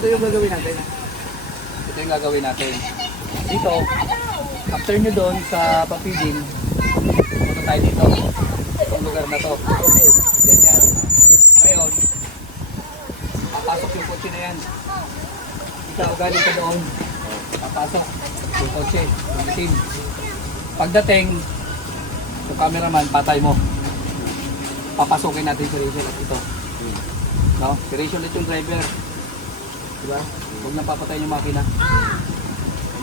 ito yung gagawin natin. Ito yung gagawin natin. Dito, after nyo doon sa papidin, punta tayo dito. Itong lugar na to. Ganyan. Ngayon, papasok yung kotse na yan. Ikaw galing ka doon. Papasok yung kotse, yung itim. Pagdating, yung cameraman, patay mo. Papasukin natin si Rachel at ito. No? Si Rachel at yung driver. Diba? Huwag nang papatayin yung makina.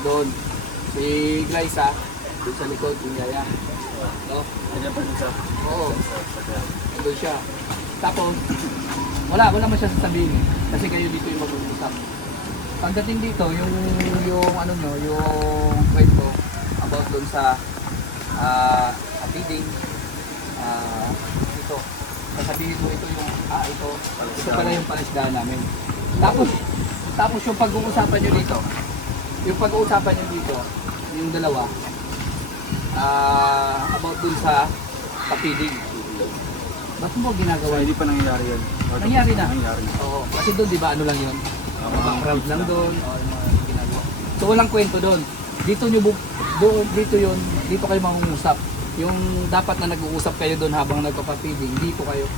Doon. Si Glyza, doon sa likod, yung Yaya. No? Kanya pa siya. Oo. Doon siya. Tapos, wala man siya sasabihin. Kasi kayo dito yung mag-uusap. Pagdating dito, yung ano nyo, yung kwento about doon sa feeding, ito. Sasabihin mo ito yung, ito pala yung palisdaan namin. Tapos yung pag-uusapan nyo dito, yung dalawa, about dun sa feeding. Ba't mo ginagawa? Hindi pa nangyayari yan. Nangyari na? Nangyayari na. Oo, kasi doon di ba ano lang yun? Background lang doon, o mga ginagawa. So walang kwento doon. Dito yun, dito kayo mangungusap. Yung dapat na nag-uusap kayo doon habang nagpapapiding, dito kayo.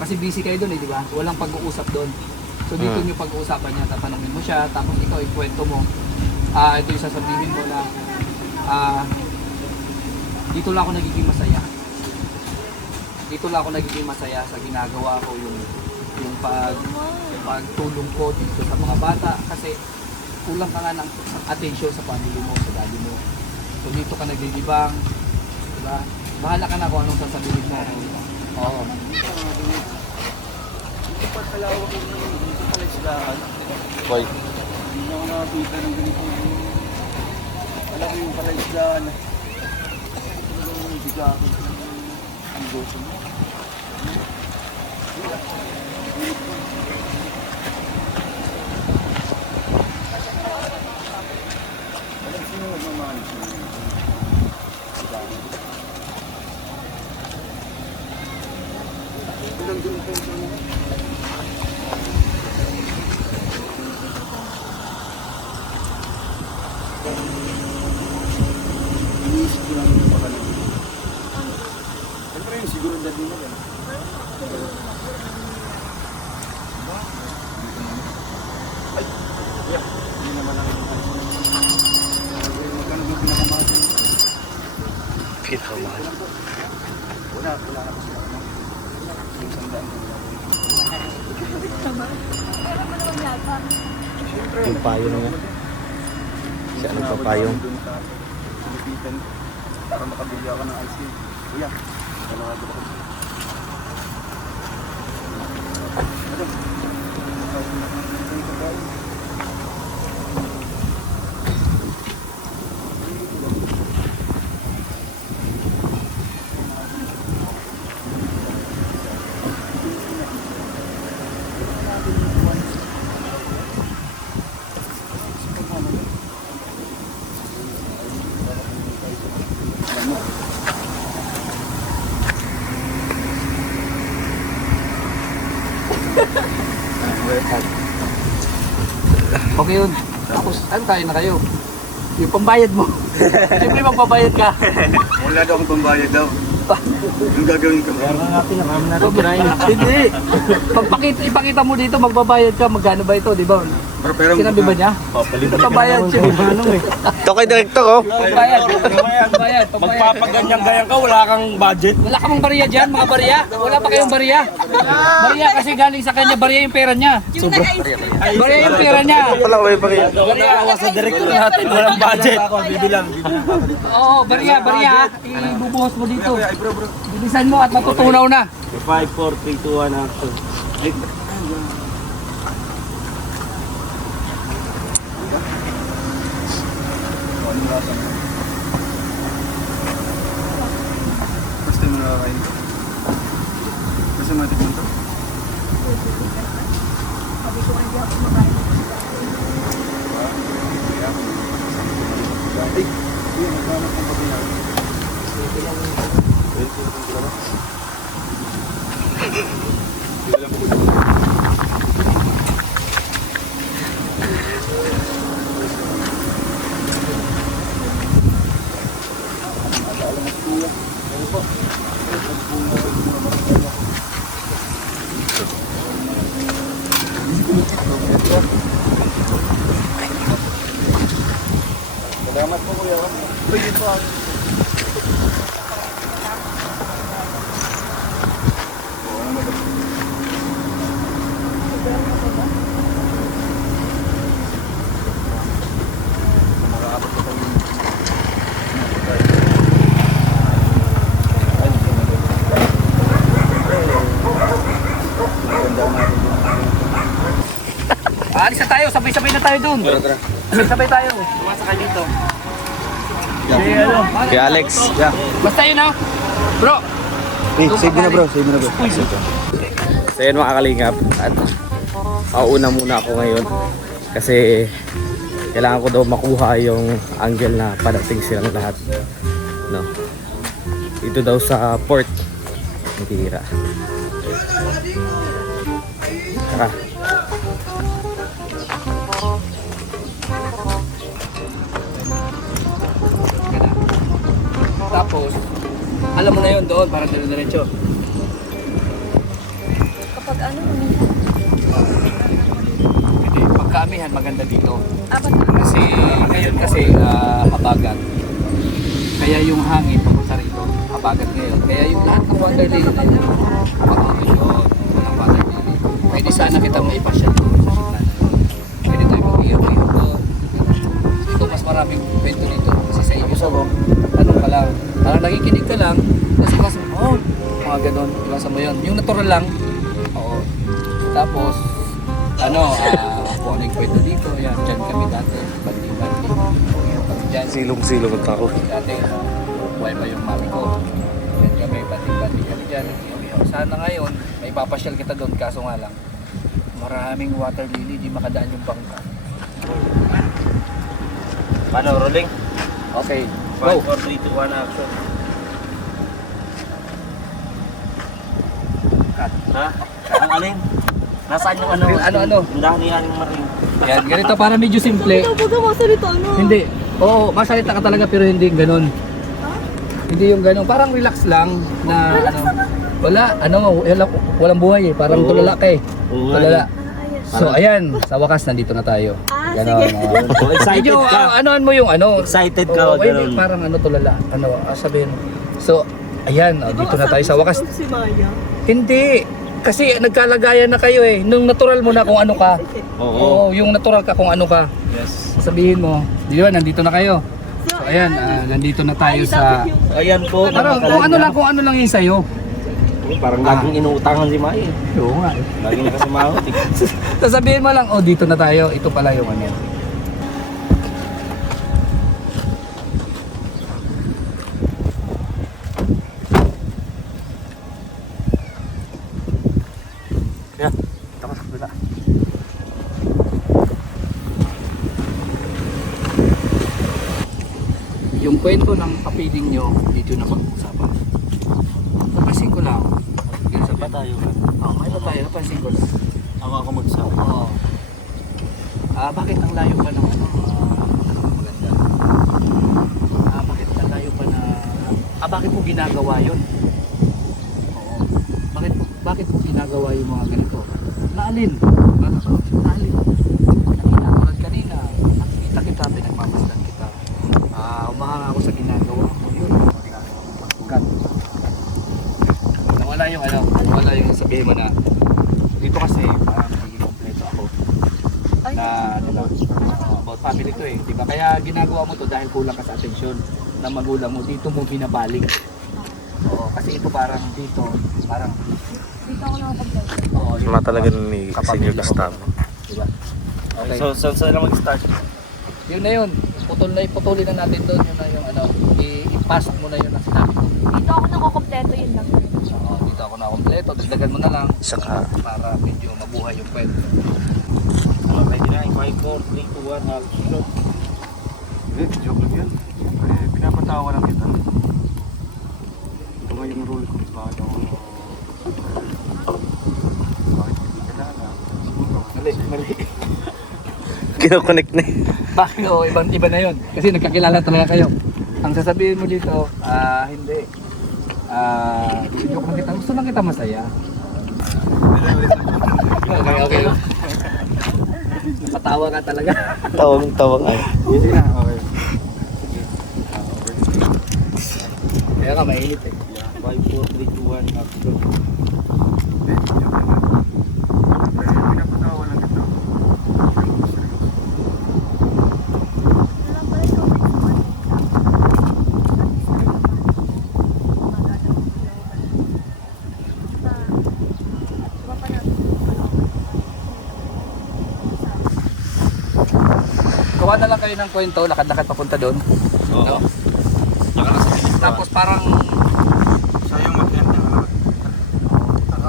Kasi busy kayo doon di ba? Walang pag-uusap doon. So dito nyo pag-uusapan niya, tatanungin mo siya, tapos ikaw ikwento mo. Ito yung sasabihin mo na dito lang ako nagiging masaya. Dito lang ako nagiging masaya sa ginagawa ko, yung pagtulong ko dito sa mga bata kasi kulang ka nga ng attention sa family mo, sa daddy mo. So dito ka naglilibang, diba? Bahala ka na kung anong sasabihin mo. Oo. Ito pa kalawak yung dito pala islaan. Boy. Hindi ako nakakita ng ganito. Malaki yung pala islaan. Yung bigat. Ang goso mo. Alam sino magmamahal siya. Ilang din po ito mo? Iniisip ko lang yung pakalang. Siyempre yung siguro dad nila yan. Ay! Yeah! Hindi naman ang magkano yung pinakamahal? Pinakamahal. Wala na po sila. Yung sandaan ko. Siyempre. Yung payo na nga. Si ano pa payong? Pilipitan para makabili ako ng ice cream. Kuya, dalawa ko ba? Okay yun. Tapos ano tayo na kayo? Yung pambayad mo. Siyempre magbabayad ka. Wala daw akong pambayad daw. Yung gagawin ko. Hindi. Ipakita mo dito, magbabayad ka. Magkano ba ito, di ba? Pero Sinabi ba niya? Pambayad siya. Ito kay Director, oh. Pambayad. Magpapaganyan gayang ka, wala kang budget. Wala ka bang bariya dyan, mga bariya? Wala pa kayong bariya? Bariya kasi galing sa kanya, bariya yung pera niya. Bariya yung pera niya. Wala ko yung pakiya. Awa sa director natin, walang budget. Oo, bariya. Ibubuhos mo dito. Bilisan mo at matutunaw na. 5, 4, 3, 2, 1, action. Basta mo nakakain. Basta matikman to. Ay, yun, nagkamat ng pagkinawa. yun pa. Alis na tayo, sabay-sabay na tayo dun. Sabay-sabay tayo. Sumasakay dito. Kay Alex. Yeah. Basta yun ha. Bro, Save mo na bro, save mo na bro. So yun mga kalingap. At pauuna muna ako ngayon. Kasi kailangan ko daw makuha yung angle na parating silang lahat. No. Ito daw sa port. Hindi tira. Tara. tapos, alam mo na yun doon, parang dire-diretso. Kapag ano, Hindi, pagkaamihan maganda dito. apat Kasi ngayon kasi habagat. Kaya yung hangin papunta rito, habagat ngayon. Kaya yung lahat ng water lily na yun, makakondisyon, walang water lily. Pwede sana kita maipasya doon sa sitla na yun. Pwede tayo mag-ihaw-ihaw doon. Ito mas maraming kwento dito. Kasi sa inyo sa ano ka lang, parang nakikinig ka lang, tapos oh, mga ganon, iwasan mo yun. Yung natural lang, oo. Tapos, kung ano yung kwento dito, yan, dyan kami dati, bandi-bandi. Kami dyan, Silong-silong at ako. dati, buhay pa yung mami ko. Dyan kami, bandi-bandi kami dyan. Sana ngayon, may papasyal kita doon, kaso nga lang, maraming water lily, di makadaan yung bangka. Paano, rolling? Okay, 5, go! 4, 3, 2, 1, action. Cut. Ha? Ang alin? Nasaan yung ano? Ano? Yung dahanihan yung maring. Yan, ganito para medyo simple. Huwag ka masalita, ano? Hindi. Oo, masalita ka talaga pero hindi yung ganun. Hindi yung ganun. Parang relax lang na walang buhay eh. Parang Oo. tulala ka eh. Oo, Tulala. Ayan. So ayan, sa wakas nandito na tayo. Sige. Oh, excited Medyo, ka. anoan mo yung ano. Excited ka, Oo, ganun. hindi, parang tulala. Sabihin. So, ayan, dito na tayo sa wakas. Si Maya. Hindi. Kasi nagkalagayan na kayo eh. Nung natural mo na kung ano ka. Oo. Oo, yung natural ka kung ano ka. Yes. Sabihin mo, di ba, nandito na kayo. So ayan, nandito na tayo sa... Ayan po. Parang kung ano lang yun sa'yo. Parang laging inuutangan si Mai. Oo nga. Laging nakasimahot. Sasabihin mo lang, oh dito na tayo, ito pala yung ano. Yeah. Tapos bila. Yung kwento ng kapiling nyo, dito na pag-usapan. Napansin ko lang. Sa ba tayo? May ba tayo? Napansin ko lang. Ako magsabi. Oo. Bakit ang layo pa ng ano? Maganda. Bakit ang layo pa na... bakit mo ginagawa yun? Oo. Bakit mo ginagawa yung mga ganito? Naalin? Naalin. Tulad kanina, nakikita kita, pinagmamasdan kita. Umahanga ako sa ginagawa mo. Yun. Cut. Nawala yung ano, nawala yung sabihin mo na dito kasi parang hindi kompleto ako na about family to eh, di ba? Kaya ginagawa mo to dahil kulang ka sa atensyon ng magulang mo, dito mo binabalik. Oo, kasi ito parang dito, parang Dito ako nakapag-vlog. oo, yun, Wala talaga ni Senior Gustavo. di ba? Okay. So, saan lang mag-start? Yun na yun, putulin na natin doon, yun na yung ano, i-pass mo na yun ang sinabi ko. Dito ako nakakompleto, yun lang. Oo, dito ako na kompleto, dagdagan mo na lang Saka para medyo mabuhay yung kwento. Ano, ready na? 5, 4, 3, 2, 1, action. Hindi, joke lang yan. Pinapatawa lang kita. Ito nga yung rule ko. Bakit ako... Bakit hindi ka na siguro. Mali. kinoconnect na eh. Bakit o, iba na yun. Kasi nagkakilala talaga kayo. Ang sasabihin mo dito, hindi. Joke lang kita. Gusto lang kita masaya. Okay. Napatawa ka talaga. Tawang-tawang ay. Sige na, okay. Kaya nga, mainit eh. 5, 4, 3, 2, 1, after. Kasi pinapatawa lang ito. Gawa na lang kayo ng kwento, lakad-lakad papunta doon. Oo. No? Tapos parang Sayang mag-enter na.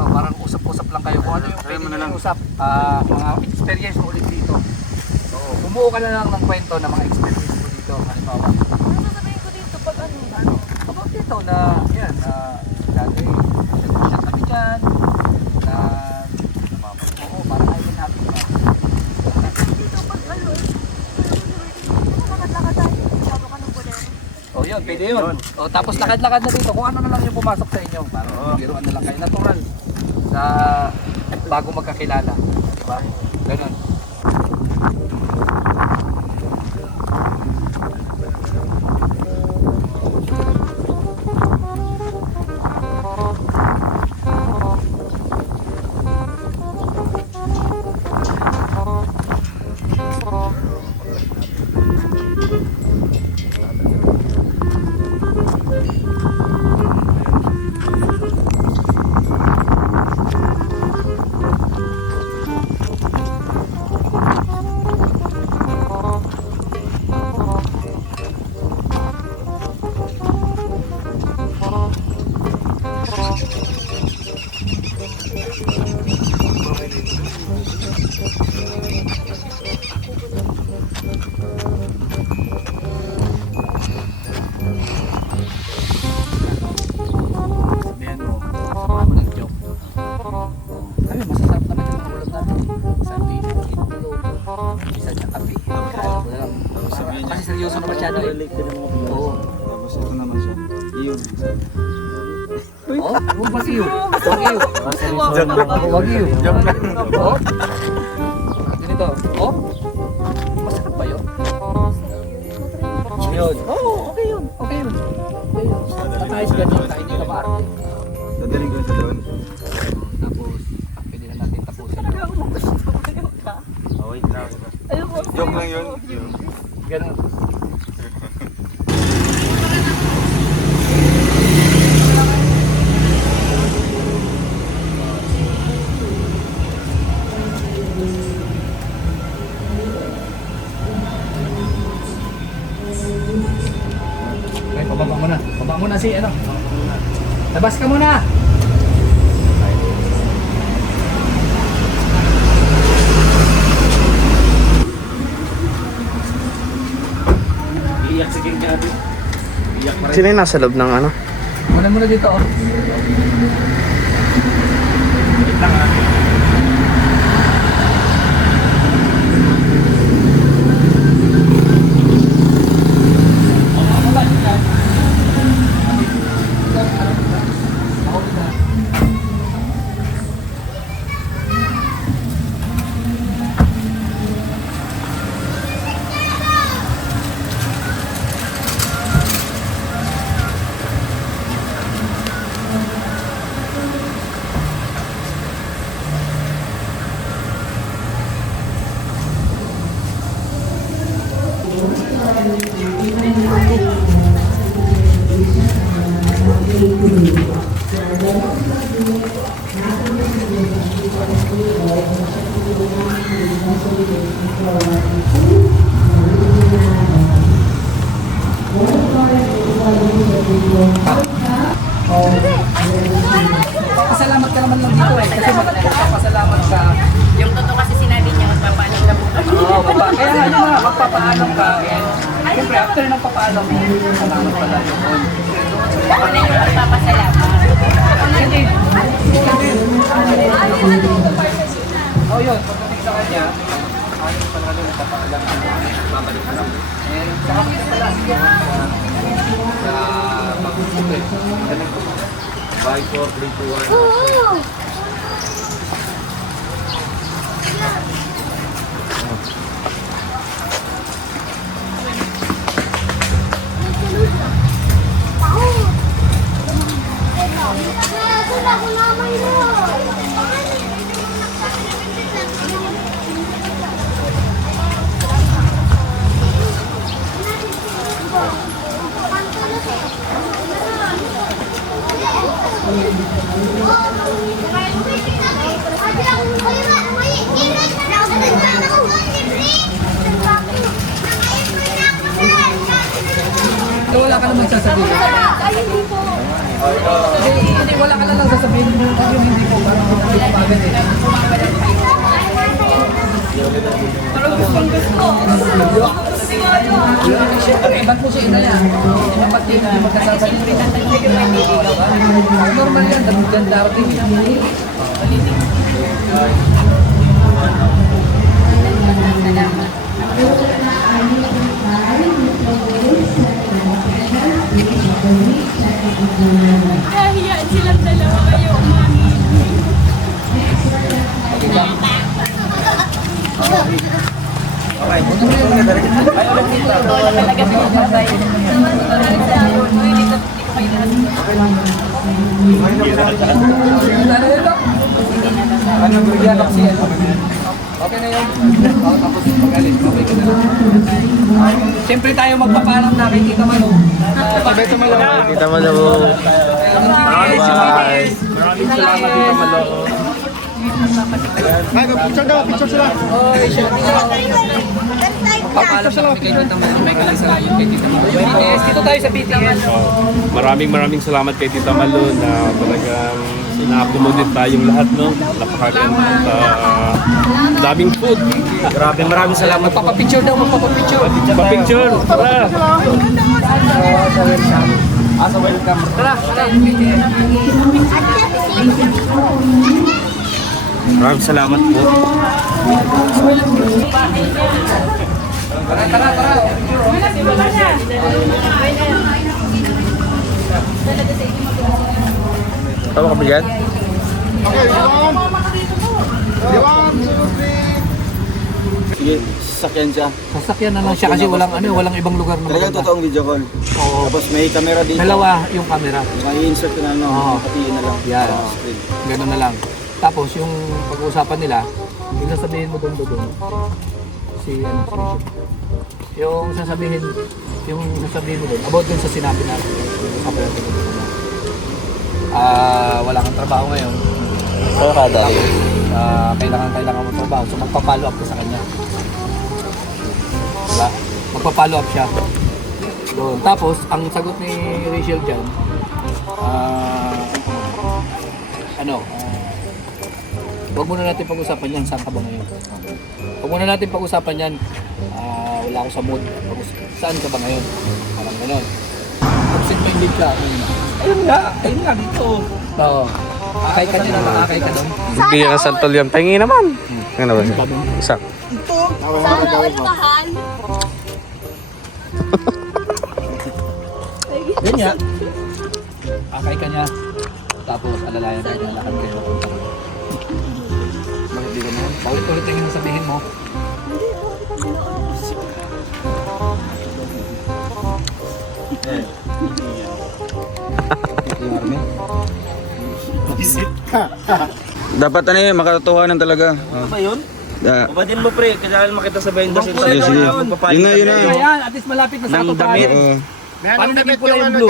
parang usap-usap lang kayo kung ano yung Kaya mo pwede na lang. nyo usap. Mga experience mo ulit dito. So, bumuo ka na lang ng kwento ng mga experience mo dito. Halimbawa, Ano sasabihin ko dito pag ano? about dito na, yan, dati, nag-usap kami dyan, na, oo, parang island happy pa. Dito pag ano? Lakad-lakad tayo. Sabo ka ng bolero. Oh, yun, pwede yun. Oh, tapos lakad-lakad na dito, kung ano na lang yung pumasok sa inyo. Parang biruan na lang kayo, natural. Sa bago magkakilala. Diba? Ganun. Sabihan mo, sumama ng joke. Kami, masasarap naman yung mga ulam natin. Sabi, itlog, isa niya kape. Kaya mo na lang. Kasi seryoso na masyado eh. Oo. Tapos ito naman siya. Iyon. Oh, huwag mag-iyo. Mag-iyo. Mag-iyo. Joke lang. Oh. Ganito. Oh. Masarap ba yun? Yun. Oo, okay yun. Okay yun. Okay yun. At ayos ganyan. Kahit hindi ka maarte. Dadaling ko sa doon. Tapos, pwede na natin tapusin. Oh, wait lang. Ayoko. Joke lang yun. Ganun. Okay, pababa mo na. Pababa mo na si ano. Labas ka muna. Iyak si King natin. Iyak pa rin. Sino yung nasa loob ng ano? Muna muna dito oh. Wait lang ha. Papasalamat ka naman lang dito eh. Kasi magpapasalamat ka. Yung totoo kasi sinabi niya, magpapaalam na po kami. Oo, kaya ano nga, magpapaalam ka. Siyempre, after ng papaalam mo, salamat pala yun. Ako na yung magpapasalamat. Hindi. Oh, yun. Pagdating sa kanya, ano pala rin nagpapaalam ka. Babalik ka lang. And saka pala sa pag-usupin. Ganun ko. 5, 4, 3, 2, 1. Oo. sasabihin? Ay, hindi po. Hindi, wala ka na lang sasabihin mo. Yun, hindi po. Parang hindi ko agad eh. Iban po si ina niya. Dapat din magkasasabi. Normal yan, dagdagan darating. Kahiyaan silang dalawa kayo, mami. Ano bigyan ako siya? Okay na yun. Tapos magalit, okay ka na lang. Siyempre tayo magpapaalam na kay Tita Malo. Beto Malo. Kita mo na po. Bye. Maraming salamat Tita Malo. Ay, picture daw, picture sila. Oy, siya. Magpapaalam na kami kay Tita Malo. May kalasalayan kay Tita Malo. BTS, dito tayo sa BTS. Maraming salamat kay Tita Malo na talagang ina-accommodate tayong lahat, no? Napakaganda. Daming food. Maraming salamat. Magpapapicture daw, magpapapicture. Pa-picture. Tara. Asa welcome. Tara, BTS. Maraming salamat po. Tara. Tama ka ba yan? Sige, sasakyan siya. Sasakyan na lang siya kasi walang ibang lugar na Talagang maganda. totoong video call. Oo. Tapos may camera dito. Dalawa yung camera. May-insert ko na Oo. patiin na lang. Yan. Sa screen. Ganun na lang. Tapos yung pag-uusapan nila, yung sasabihin mo doon. Yung sasabihin mo doon, about dun sa sinabi natin. Usapan natin doon. Wala kang trabaho ngayon. Kailangan mo trabaho. So magpa-follow up ka sa kanya. Wala. Magpa-follow up siya. Doon. Tapos, ang sagot ni Rachel dyan, huwag muna natin pag-usapan yan. Saan ka ba ngayon? Huwag muna natin pag-usapan yan. Wala ako sa mood. Saan ka ba ngayon? Parang gano'n. Absent minded ka. Ayun nga dito. Oo. Akay ka nila, akay ka doon. Bigyan ng santol yan. Pahingi naman. Ano ba? Isa. Sana all mahal. Ganyan. Akay ka niya. Tapos alalayan ka niya. Lakad kayo. Bakit di ka naman? Paulit-ulit lang yung sabihin mo. Dapat ano yun, makatotohanan talaga. Ano ba yun? Da. Babatin mo pre, kailangan makita sa benda Sige, sige. Yun na, yun na. Ayan, at least malapit na sa Nang katotohanan. damit. Oo. Paano naging pula yung blue?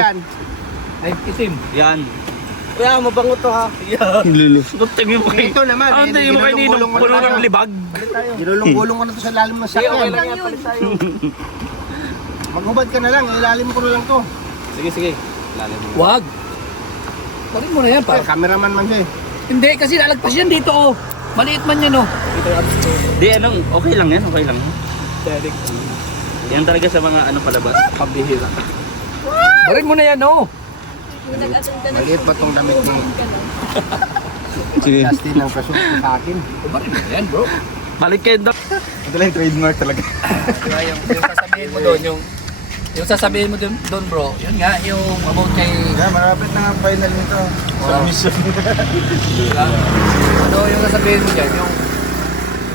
Ay, itim. Yan. Kaya mabango to ha. Yan. Lulu. Tingin mo kayo. Ito naman, Ang tingin mo kayo Ninong, puno ng libag. Gulong-gulong ko na to sa lalim ng sakyan. yan, palit tayo. Maghubad ka na lang, ilalim ko na lang to. Sige. Wag. Bakit mo na yan, pa? Cameraman man siya eh. Hindi, kasi lalagpas yan dito, oh. Maliit man yan, oh. Di anong, okay lang yan, okay lang. Yan talaga sa mga ano palabas. Pambihira. Bakit mo na yan, oh. Nag-attend ka na. Maliit ba tong damit mo? Sige. Justin ang presyo sa akin. Bakit mo na yan, bro? Balik kayo doon. Ito lang yung trademark talaga. Diba, yung sasabihin mo doon, yung sasabihin mo doon, bro, yun nga, yung about kay... Yeah, marapit na ang final nito. Sa mission. Diba? Ano yung sasabihin mo dyan, yung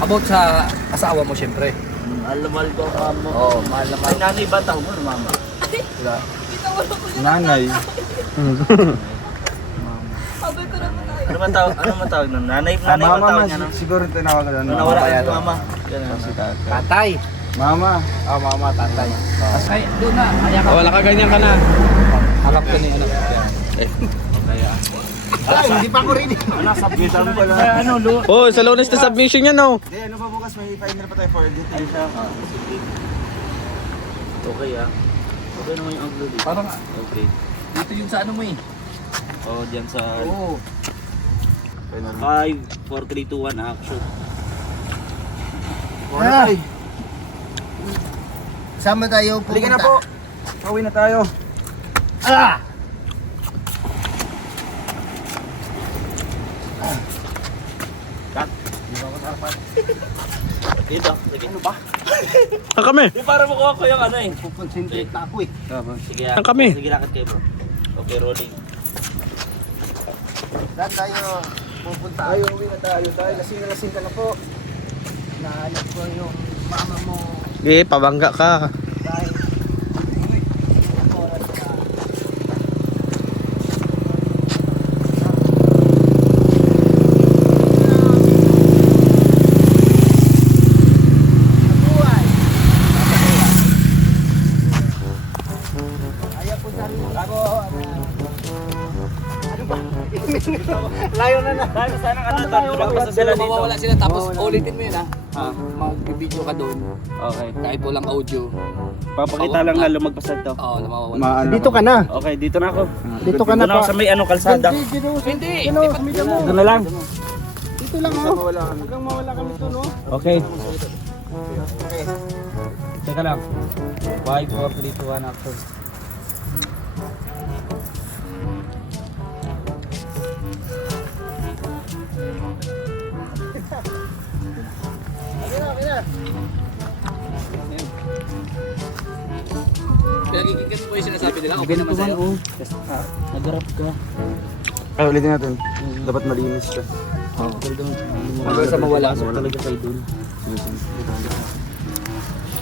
about sa asawa mo, syempre. Mahal ko ang mama mo. Oo, mahal na mahal. Ay, nanay ba tawag mo, mama? Diba? Nanay. Sabi ko naman tayo. Ano man tawag nun? Nanay ba Mama, tawag niya? No? siguro tinawag ka doon. Nawala kaya ang to. mama. Yan ang Si tatay. Tatay. Mama. Mama, tatay. Ay, doon na. Kaya ka. Wala ka ganyan ka na. Harap ka na yung anak. Ay, hindi pa ako ready. Submission pala. Ano, Lu? Oh, sa Lunes na submission yan, oh. Hindi, ano pa bukas? May final pa tayo for detail siya. Okay ah. Ito naman yung anglo dito. Parang Okay. dito yung sa ano mo eh. Oh, dyan sa... Oo. 5, 4, 3, 2, 1, action. Ay! Sama tayo pupunta. Halika na po. Pauwi na tayo. Ah! Dito. Sige. Ano ba? Saan kami? Di para makuha ko yung ano eh. Concentrate na ako eh. Sige. Saan kami? Sige, lakad kayo bro. Okay, rolling. Saan tayo pupunta? Tayo, uwi na tayo. Tayo, lasing ka na po. Nahanap ko yung mama mo. Sige, pabangga ka. Dahil Sana ka na tayo. Basta sila dito. Mawawala sila tapos ulitin mo yun ha. Mag-video ka doon. Okay. Kahit walang audio. Papakita lang na lumagpasan to. Oo, na mawawala. dito ka na. Okay, dito na ako. Dito ka na Dito na ako pa. sa may ano, kalsada. Hindi! Dito na lang. Dito lang ako. Hanggang mawala kami to, no? Okay. Teka lang. 5, 4, 3, 2, 1, action. Pinagiginggan mo yung sinasabi nila, okay naman sa'yo. Nagarap ka. Ay, ulitin natin. Dapat malinis siya. Hanggang sa mawala. Talaga kayo dun.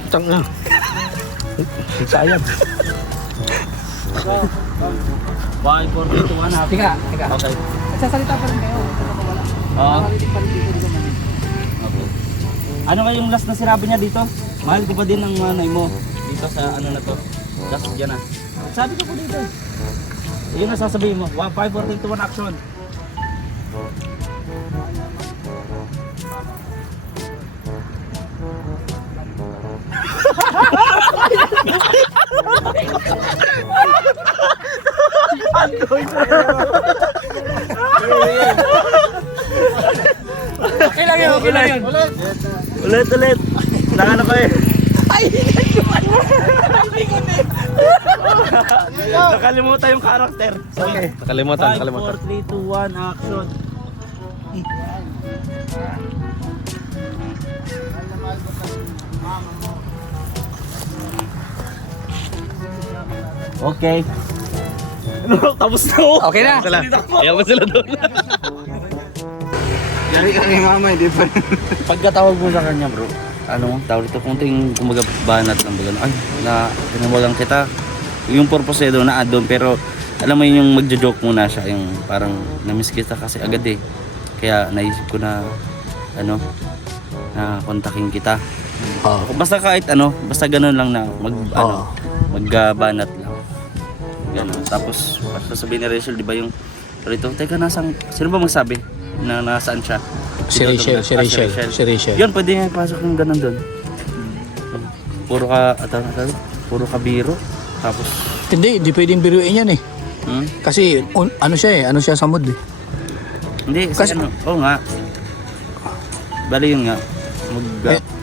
Tang na. Sayang. 5, 4, 3, 2, 1, action. Tika. Okay. Nagsasalita pa rin kayo. Mawala. Oo. Nakaliting pa rin dito, di ba man? Okay. Ano kayong last na sinabi niya dito? Mahal ko pa din ang nanay mo. Dito sa ano na to. Last dyan na. Sabi ko po dito. Yun ang sasabihin mo. 1, 5, 4, 3, 2, 1, action. Okay lang yun. Ulit. Nakano ko eh. Nakalimutan yung karakter. Okay. Nakalimutan. 5, 4, 3, 2, 1, action. Okay. Tapos na ako. Okay na. Ayaw mo sila doon. Yari ka kay mama, hindi pa. Pagkatawag mo sa kanya bro, ano, tawag ito, kunting kumaga banat lang ba ay, tinawagan kita. Yung purpose doon na doon, pero alam mo yung magjo-joke muna siya, yung parang namiss kita kasi agad eh. Kaya naisip ko na, ano, na kontakin kita. Basta kahit ano, basta ganun lang na magbanat lang. Ganun. Tapos, sasabihin ni Rachel, di ba yung rito, teka, sino ba magsabi na nasaan siya? Si Rachel. Yun, pwede nga ipasok yung ganun doon. Puro ka biro. Tapos, Hindi pwedeng biruin yan eh. Kasi ano siya sa mood eh. hindi, Kasi- oo nga. Bali yun nga.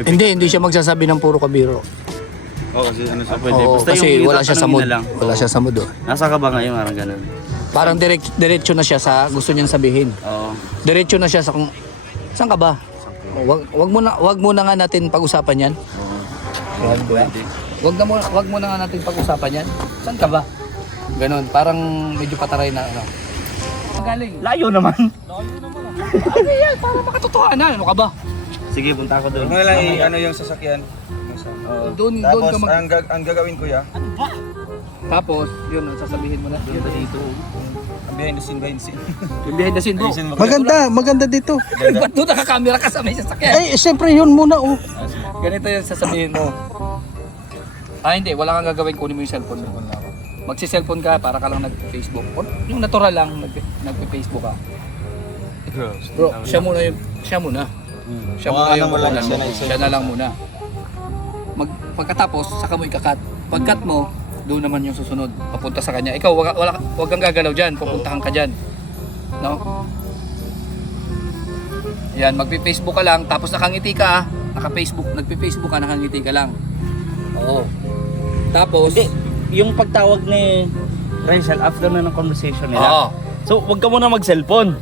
Hindi siya magsasabi ng puro kabiro. Oo, kasi ano siya, pwede. Oo, Basta kasi yung wala siya sa tatanungin mood. na lang. Wala siya sa mood. Oh. Nasa ka ba ngayon, parang ganun? Parang diretso na siya sa gusto niyang sabihin. Oo. Diretso na siya sa kung saan ka ba? Wag muna nga natin pag-usapan 'yan. Pwede. Wag mo na nga natin pag-usapan yan. Saan ka ba? Ganon, parang medyo pataray na ano. Magaling. Layo naman. Ano yan? Para makatotohanan. Ano ka ba? Sige, punta ako doon. Ano yung sasakyan? Doon Tapos ka mag... ang gagawin ko Tapos, yun, sasabihin mo na. Doon ba dito? ang behind the scene. Yung behind the scene bro. Maganda dito. Ba't doon nakakamera ka sa may sasakyan? Eh, siyempre yun muna oh. Ganito yung sasabihin mo. Hindi, wala kang gagawin, kunin mo yung cellphone mo. Magsi-cellphone ka para ka lang nag-Facebook. Yung natural lang, nag-Facebook ka. Bro, siya muna. Siya muna yung wala na siya na lang muna. Pagkatapos, saka mo ikakat. Pagkat mo, doon naman yung susunod, papunta sa kanya. Ikaw, wag kang gagalaw dyan, pupuntahan ka dyan. No? Yan, magpi-Facebook ka lang, tapos nakangiti ka, nagpi-Facebook ka, nakangiti ka lang. Oo. Tapos, Hindi, yung pagtawag ni Rachel after na ng conversation nila. Oo. So, wag ka muna mag-cellphone.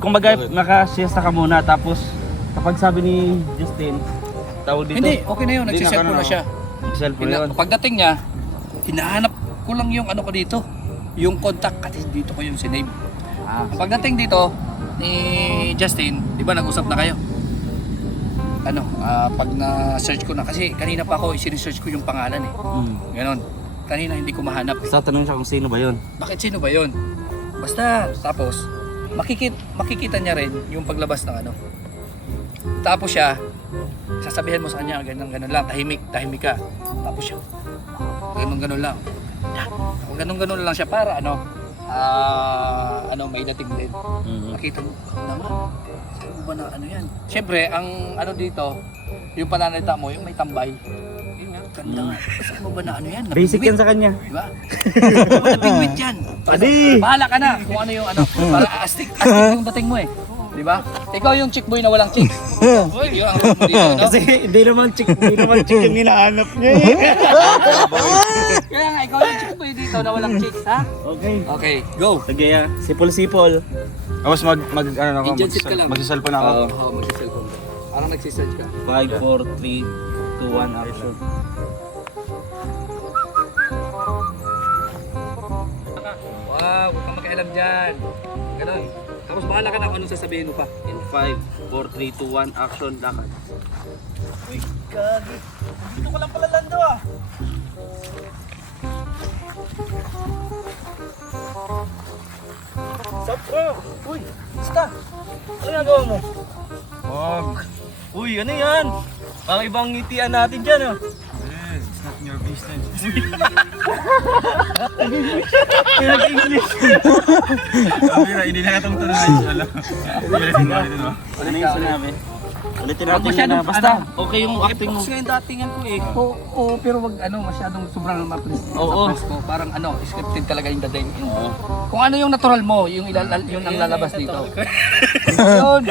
Kumbaga, naka-siesta ka muna, tapos kapag sabi ni Justin, tawag dito. Hindi, okay na yun, Hindi nagsiselfon na siya. Mag-cellphone yun. Pagdating niya, hinahanap ko lang yung ano ko dito, yung contact, kasi dito ko yung sinave. Ang pagdating dito ni Justin, di ba nag-usap na kayo? Pag na-search ko na, kasi kanina pa ako i-search ko yung pangalan eh. Ganon. Kanina hindi ko mahanap eh. Sa tanong siya kung sino ba yun. Bakit sino ba yun? Basta, tapos, makikita niya rin yung paglabas ng ano. Tapos siya, sasabihin mo sa kanya, ganun lang, tahimik ka. Tapos siya, ganun lang. Ganun lang siya para may dating din. Nakita mo, naman, saan mo ba na ano yan? Siyempre, ang ano dito, yung pananalita mo, yung may tambay. Yun nga, ganda nga. Saan mo ba na ano yan? Basic yan sa kanya. Diba? Nabingwit yan. Bahala ka na kung ano yung ano. Para astig yung dating mo eh. Diba? Ikaw yung chick boy na walang chick. Yung ang role mo dito, no? Kasi hindi naman chick yung hinahanap niya eh. Kaya nga, ikaw yung chick boy dito na walang chicks, ha? Okay. Okay, go. Sige, sipol-sipol. Tapos Agency ka lang. magsiselfon ako. Oo, mag-cellphone ka. Parang nagsisearch ka. 5, 4, 3, 2, 1, action. Wow, huwag kang makialam dyan. Ganon. Tapos bahala ka na kung anong sasabihin mo pa. In 5, 4, 3, 2, 1, action, lakad. Uy, gagi. Dito ko lang pala lando ah. Sup bro? Uy, basta. Ano ginagawa mo? Wag. Uy, ano yan? Ang ibang ngitian natin dyan ah. It's not your business. English. Sabi na, hindi na katong turunan siya lang. Ano yung sinabi? Ulitin natin Masyadong, yun na. Basta, okay yung acting mo. Kasi yung datingan ko eh. Oo, pero wag masyadong sobrang maplis. Oo. Ko. Parang scripted talaga yung dating. Kung ano yung natural mo, yun ang lalabas dito. Yun.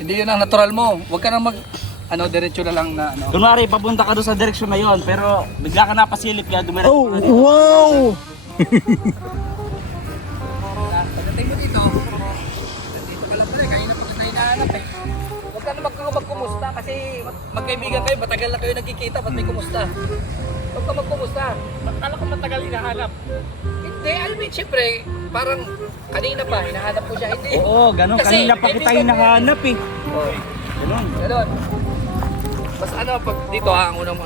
Hindi yun ang natural mo. Wag ka nang diretso na lang na Kunwari, papunta ka doon sa direksyon na yon, pero bigla ka napasilip kaya dumiretso. Oh, wow! Pagdating mo dito ka lang pala, kanina pa kita hinahanap eh. Huwag ka na magkumusta kasi magkaibigan kayo, matagal na kayo nagkikita, ba't may kumusta? Huwag ka magkumusta. Akala ko matagal hinahanap. Hindi, siyempre, parang kanina pa, hinahanap ko siya, hindi. Oo, ganun. Kasi, Kanina pa kita hinahanap eh. Ganun. Ganon. Basta pag dito ang unang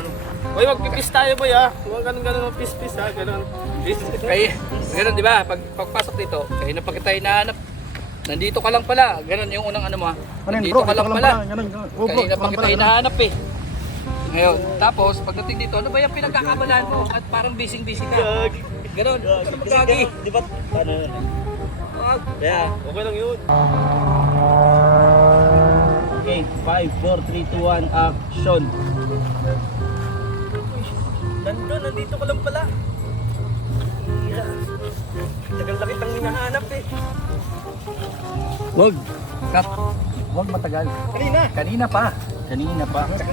Uy, magpipis tayo boy ha. Huwag ganun pis-pis ha, ganun. kaya, ganon di ba? Pagpasok dito, kanina pa kita hinahanap. Nandito ka lang pala, ganon yung unang mo ha. Nandito ka lang pala. Kanina pa kita hinahanap eh. Ngayon, tapos pagdating dito, ano ba yung pinagkakabalahan mo? At parang busy-busy ka. Ganon, huwag ka na magkagi. Di ba? Paano yun? Kaya, Okay lang yun. okay. 5, 4, 3, 2, 1, action. Nandito ka lang pala. Tagal na kitang hinahanap eh. Wag. Cut. Wag matagal. Kanina pa.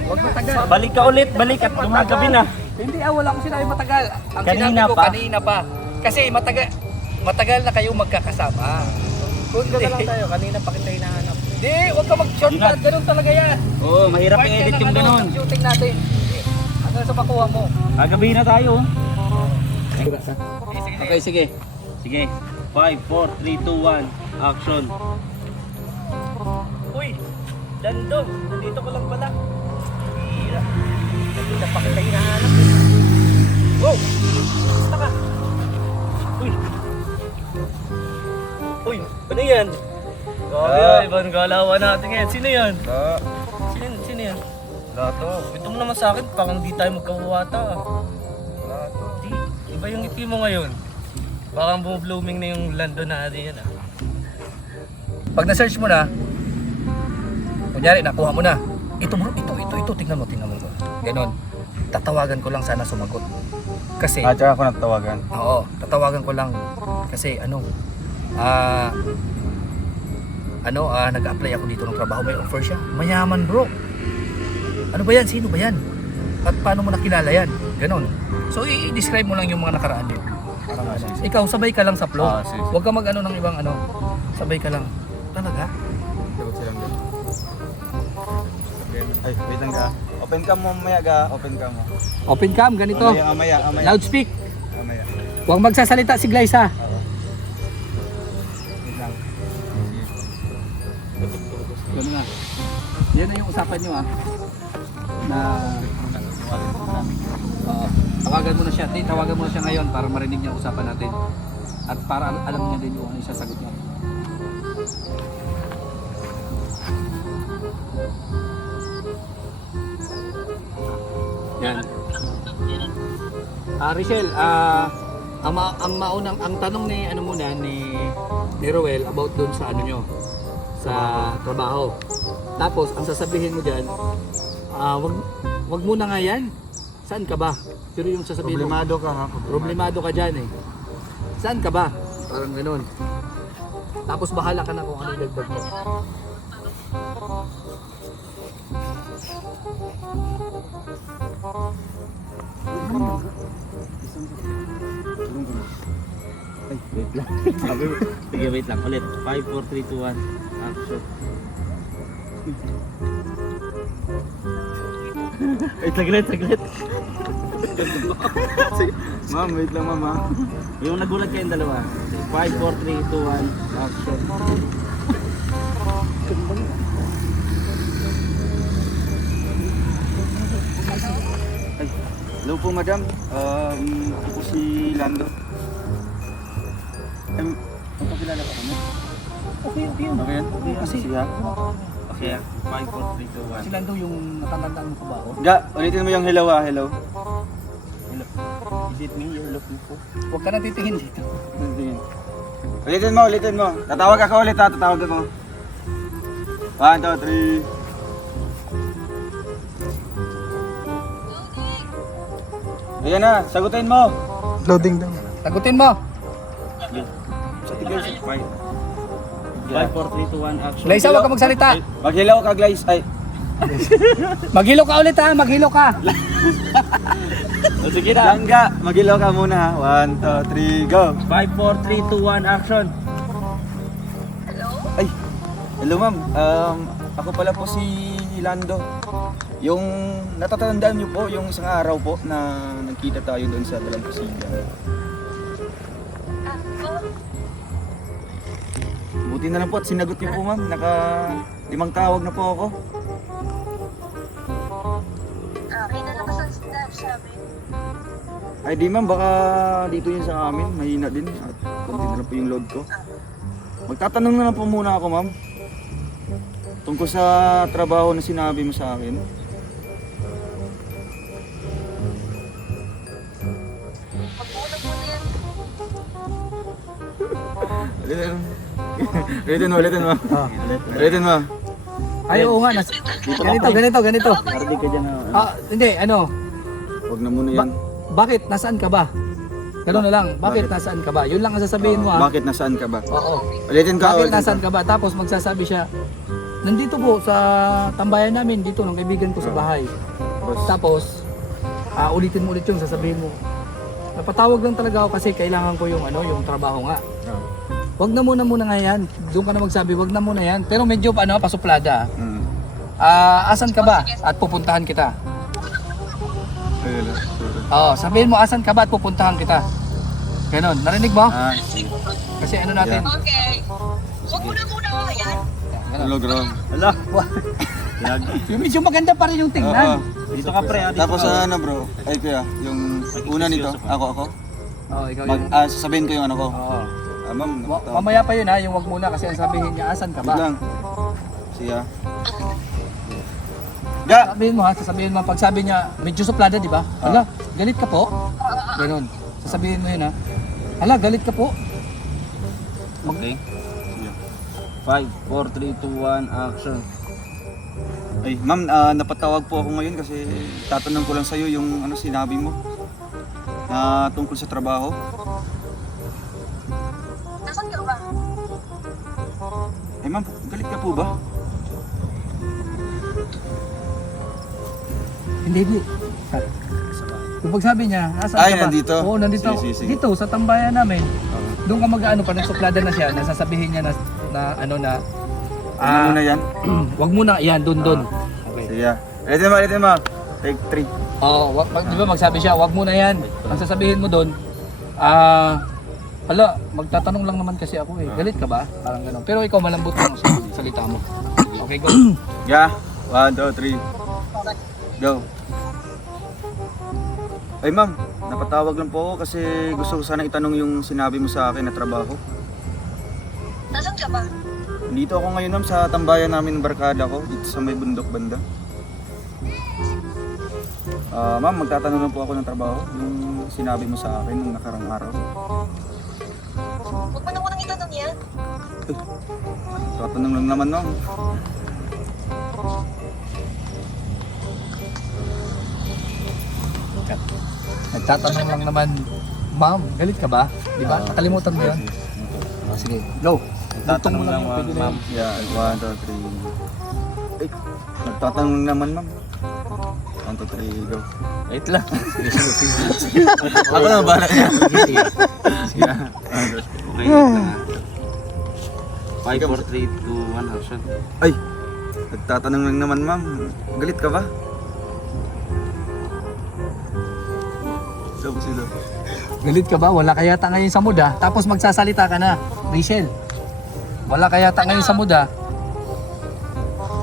Wag matagal. Balik ka ulit, balik at gumagabi na. Hindi wala akong sinabi matagal. Ang Kanina sinabi ko pa. kanina pa. Kasi matagal na kayong magkakasama. Kundi lang tayo, kanina pa kita hinahanap. Hindi, wag ka mag-shortcut, ganun talaga yan. Oo, mahirap Part i-edit yan yung ng ganun. ng shooting natin. Hanggang sa makuha mo. Gagabi na tayo. Okay, sige. Sige. 5, 4, 3, 2, 1, action. Uy, Lando, nandito ko lang pala. Nandito pa kita hinahanap eh. Wow! Basta ka. Uy, ano yan? Ibang galawan natin ngayon. Sino yan? Sino yan? Lato. Ito mo naman sa akin, parang di tayo magkahuwata. Di, iba yung ngiti mo ngayon. Parang blooming na yung Lando natin yan ah. Pag na-search mo na, kunyari, nakuha mo na. Ito bro, ito, tingnan mo. Ganon. Tatawagan ko lang sana sumagot. Kasi Tsaka ako natawagan. oo, tatawagan ko lang kasi nag-apply ako dito ng trabaho, may offer siya. Mayaman, bro. Ano ba yan? Sino ba yan? At paano mo nakilala yan? Ganon. So i-describe mo lang yung mga nakaraan din. Ikaw sabay ka lang sa flow. Sige. Huwag ka mag-ano ng ibang ano. Sabay ka lang. Talaga? Ay, wait lang ka. Open cam mo mamaya ga. Open cam mo. Open cam, ganito. Amaya. Loudspeak. Amaya. Huwag magsasalita si Glyce ha. Wait lang. Ganun na. Yan na yung usapan nyo na tawagan mo na siya. Tawagan mo na siya ngayon para marinig niya ang usapan natin. At para alam niya din yung ano yung sasagot niya. Yan. Richelle, ang tanong ni ano muna ni Roel about doon sa ano nyo, sa trabaho. Tapos ang sasabihin mo diyan, wag muna nga yan. Saan ka ba? Pero yung sasabihin Problemado ka ha. problemado ka diyan eh. Saan ka ba? Parang ganoon. Tapos bahala ka na kung ano yung dagdag mo. Ay, wait lang. Sige, wait lang. Ulit. 5, 4, 3, 2, 1. Action. Saglit. Ma'am, wait lang ma'am ha. Yung nagulat kayong dalawa. 5, 4, 3, 2, 1. Action. Ay, hello po madam. Ako po si Lando. Magpakilala ka kami? Okay yun. Okay yan? Kasi Siya? Okay, 5, 4, 3, 2, 1. sila daw yung natatandaan mo pa ba? Ga, ulitin mo yung hello ha. Hello. Is it me you're looking for? Huwag ka na titingin dito. Ulitin mo. Tatawag ako ulit ha. Tatawag ako. 1, 2, 3. Ayan na, sagutin mo. Sagutin mo. Sa tigil siya. 5, 4, 3, 2, 1. Action. Glyce, huwag ka magsalita. Maghilaw ka guys. Ay, Maghilo ka ulit ha. Maghilo ka. O, sige na. langga. Maghilaw ka muna ha. 1, 2, 3, go. 5, 4, 3, 2, 1. Action. Ay, hello ma'am. Ako pala po si Lando. Yung natatandaan niyo po yung isang araw po na nagkita tayo doon sa Dalampasigan. Buti na lang po at sinagot niyo po ma'am. 5 tawag na po ako. Ay di ma'am, baka dito yun sa amin. Mahina din at konti na lang po yung load ko. Magtatanong na lang po muna ako ma'am. Tungkol sa trabaho na sinabi mo sa akin. Ulitin mo. Ulitin mo. Ay, oo nga. Ganito. Narinig ka dyan. Hindi, ano. Huwag na muna yan. Bakit? Nasaan ka ba? Gano'n na lang. Bakit nasaan ka ba? Yun lang ang sasabihin mo ha. Bakit nasaan ka ba? Oo. Ulitin ka. Bakit ulitin nasaan ka. ka ba? Tapos magsasabi siya, nandito po sa tambayan namin, dito ng kaibigan ko sa bahay. Tapos, ulitin mo ulit yung sasabihin mo. Napatawag lang talaga ako kasi kailangan ko yung yung trabaho nga. Wag na muna nga yan. Doon ka na magsabi, wag na muna yan. Pero medyo pasuplada. Asan ka ba? At pupuntahan kita. Sabihin mo asan ka ba at pupuntahan kita. Ganon. Narinig mo? Kasi ano natin? Okay. Huwag muna yan. Hello, Grom. Hala. Yung medyo maganda pa rin yung tingnan. Dito ka pre. Dito Tapos ka. ano bro? Ay kuya, yung una nito, ako. Ikaw Mag, yun. sasabihin ko yung ano ko. Oo. Ma'am, Mamaya pa yun ha, yung wag muna kasi ang sabihin niya, asan ka wag ba? lang. Siya. Ga! Sabihin mo ha, sasabihin mo, pag sabi niya, medyo suplada di ba? Hala, galit ka po? Ganon. Sasabihin mo yun ha. Hala, galit ka po? Okay. 5, 4, 3, 2, 1. Action. Ay, ma'am, napatawag po ako ngayon kasi tatanong ko lang sa'yo yung ano sinabi mo. tungkol sa trabaho. Nasaan ka ba? Eh ma'am, galit ka po ba? Hindi. Yung pagsabi niya, nasaan Ay, ka ba? nandito? Oo, nandito. Sige, sige. Dito, sa tambayan namin. Doon ka mag-ano, pa nagsuplada na siya, nasasabihin niya Ano muna yan? wag mo na, yan, doon. Okay. Sige. Ulitin mo. Take 3. Oo, di ba magsabi siya, wag mo na yan. Ang sasabihin mo doon, hala, magtatanong lang naman kasi ako eh. Galit ka ba? Parang gano'n. Pero ikaw malambot lang sa salita mo. Okay, go. Yeah. 1, 2, 3. Go. Ay ma'am, napatawag lang po ako kasi gusto ko sana itanong yung sinabi mo sa akin na trabaho. Nasaan ka ba? Dito ako ngayon ma'am sa tambayan namin ng barkada ko, dito sa may bundok banda. Ma'am, magtatanong lang po ako ng trabaho, yung sinabi mo sa akin nung nakarang araw. Huwag mo na munang itanong yan. Tatanong lang naman ma'am. Nagtatanong lang naman, ma'am, galit ka ba? Di ba? Nakalimutan mo yun? Sige, go. Tatanong lang ma'am. Yeah, 1, 2, 3. Nagtatanong lang naman ma'am. 1, 2, 3, go. Wait lang. Ako na ba? Okay, wait lang. 5, 4, 3, 2, 1, action. Ay, nagtatanong lang naman ma'am. Galit ka ba? Sino? Galit ka ba? Wala ka yata ngayon sa mood ah. Tapos magsasalita ka na, Rachel. Wala ka yata ngayon sa mood ah.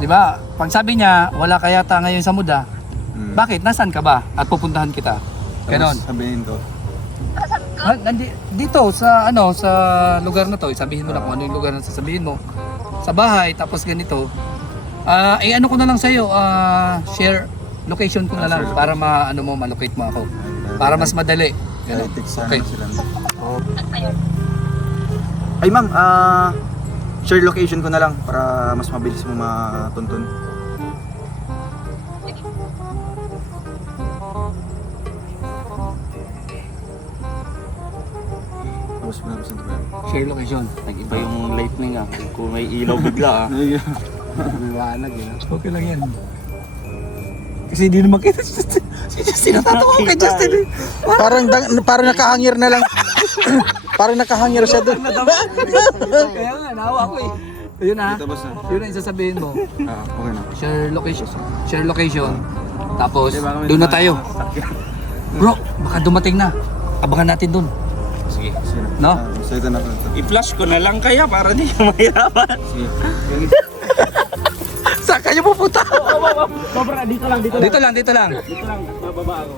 Di ba? Pag sabi niya, wala ka yata ngayon sa mood ah. Bakit? Nasaan ka ba? At pupuntahan kita. Ganon. Sabihin ko. Dito sa sa lugar na to, sabihin mo na kung ano yung lugar na sasabihin mo. Sa bahay, tapos ganito. Ano ko na lang sa'yo, share location ko na lang para ma-locate mo ako. Para mas madali. Ganun. Okay. Ay ma'am, share location ko na lang para mas mabilis mo matuntun. Tapos mo na Share location. Nag-iba yung lightning ah. Kung may ilaw bigla ah. Liwanag eh. Okay lang yan. Kasi hindi naman kita sinatatawa ko kay Justin eh. Parang nakahangir na lang. Parang nakahangir siya doon. Kaya nga, naawa ko eh. Yun na. Tapos na. Yun na yung sasabihin mo. Okay na. Share location. Share location. Tapos, doon na tayo. Bro, baka dumating na. Abangan natin doon. Sige. No? So ito na po. I-flash ko na lang kaya para di ka mahirapan. Sige. Saan kayo pupunta? Sobra, dito lang. Dito lang. Dito lang, bababa ako.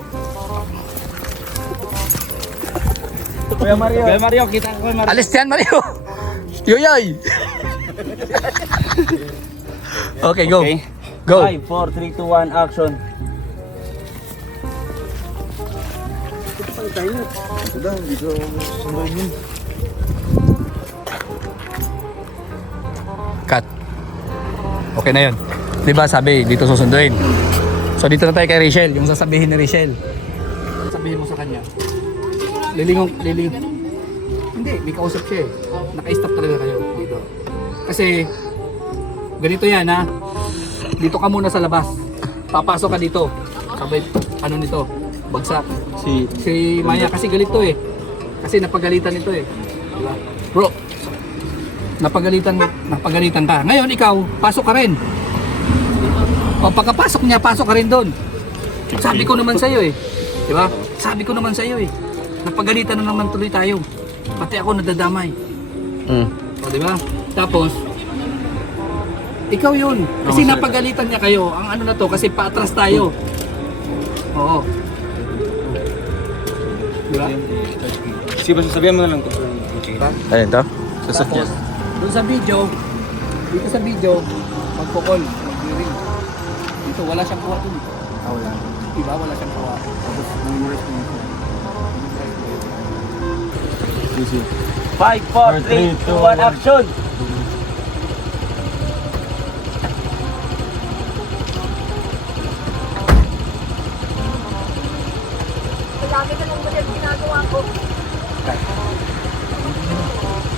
Kuya Mario, kita ko Kuya Mario. Alis yan, Mario. Yoyoy. Okay, go. Okay. Go. 5, 4, 3, 2, 1, action. Ito daw, dito sunduin yun. Cut. Okay na yun. Di ba sabi, dito susunduin. So dito na tayo kay Rachel, yung sasabihin ni Rachel. Sabihin mo sa kanya. Lilingon. Hindi, may kausap siya eh. Naka-stop talaga kayo dito. Kasi, ganito yan ha. Dito ka muna sa labas. Papasok ka dito. Sabay, ano nito? Bagsak. Si Maya kasi galit to eh. Kasi napagalitan nito eh. Diba? Bro, napagalitan ka. Ngayon ikaw, pasok ka rin. O pagkapasok niya, pasok ka rin doon. Sabi ko naman sa iyo eh. 'Di ba? Sabi ko naman sa iyo eh. Napagalitan na naman tuloy tayo. Pati ako nadadamay. O 'di ba? Tapos ikaw 'yun. Kasi napagalitan niya kayo. Ang ano na to kasi paatras tayo. Oo. 'Di ba? Sige, sasabihin mo na lang to. Ayun to. Tapos, doon sa video, dito sa video, magpo-call, mag-ring. Dito, wala siyang kuha doon. Wala. Diba? Wala siyang kuha. Tapos, memorize mo ito. 5, 4, 3, 2, 1, action. Lagi ka lang mo ginagawa ko.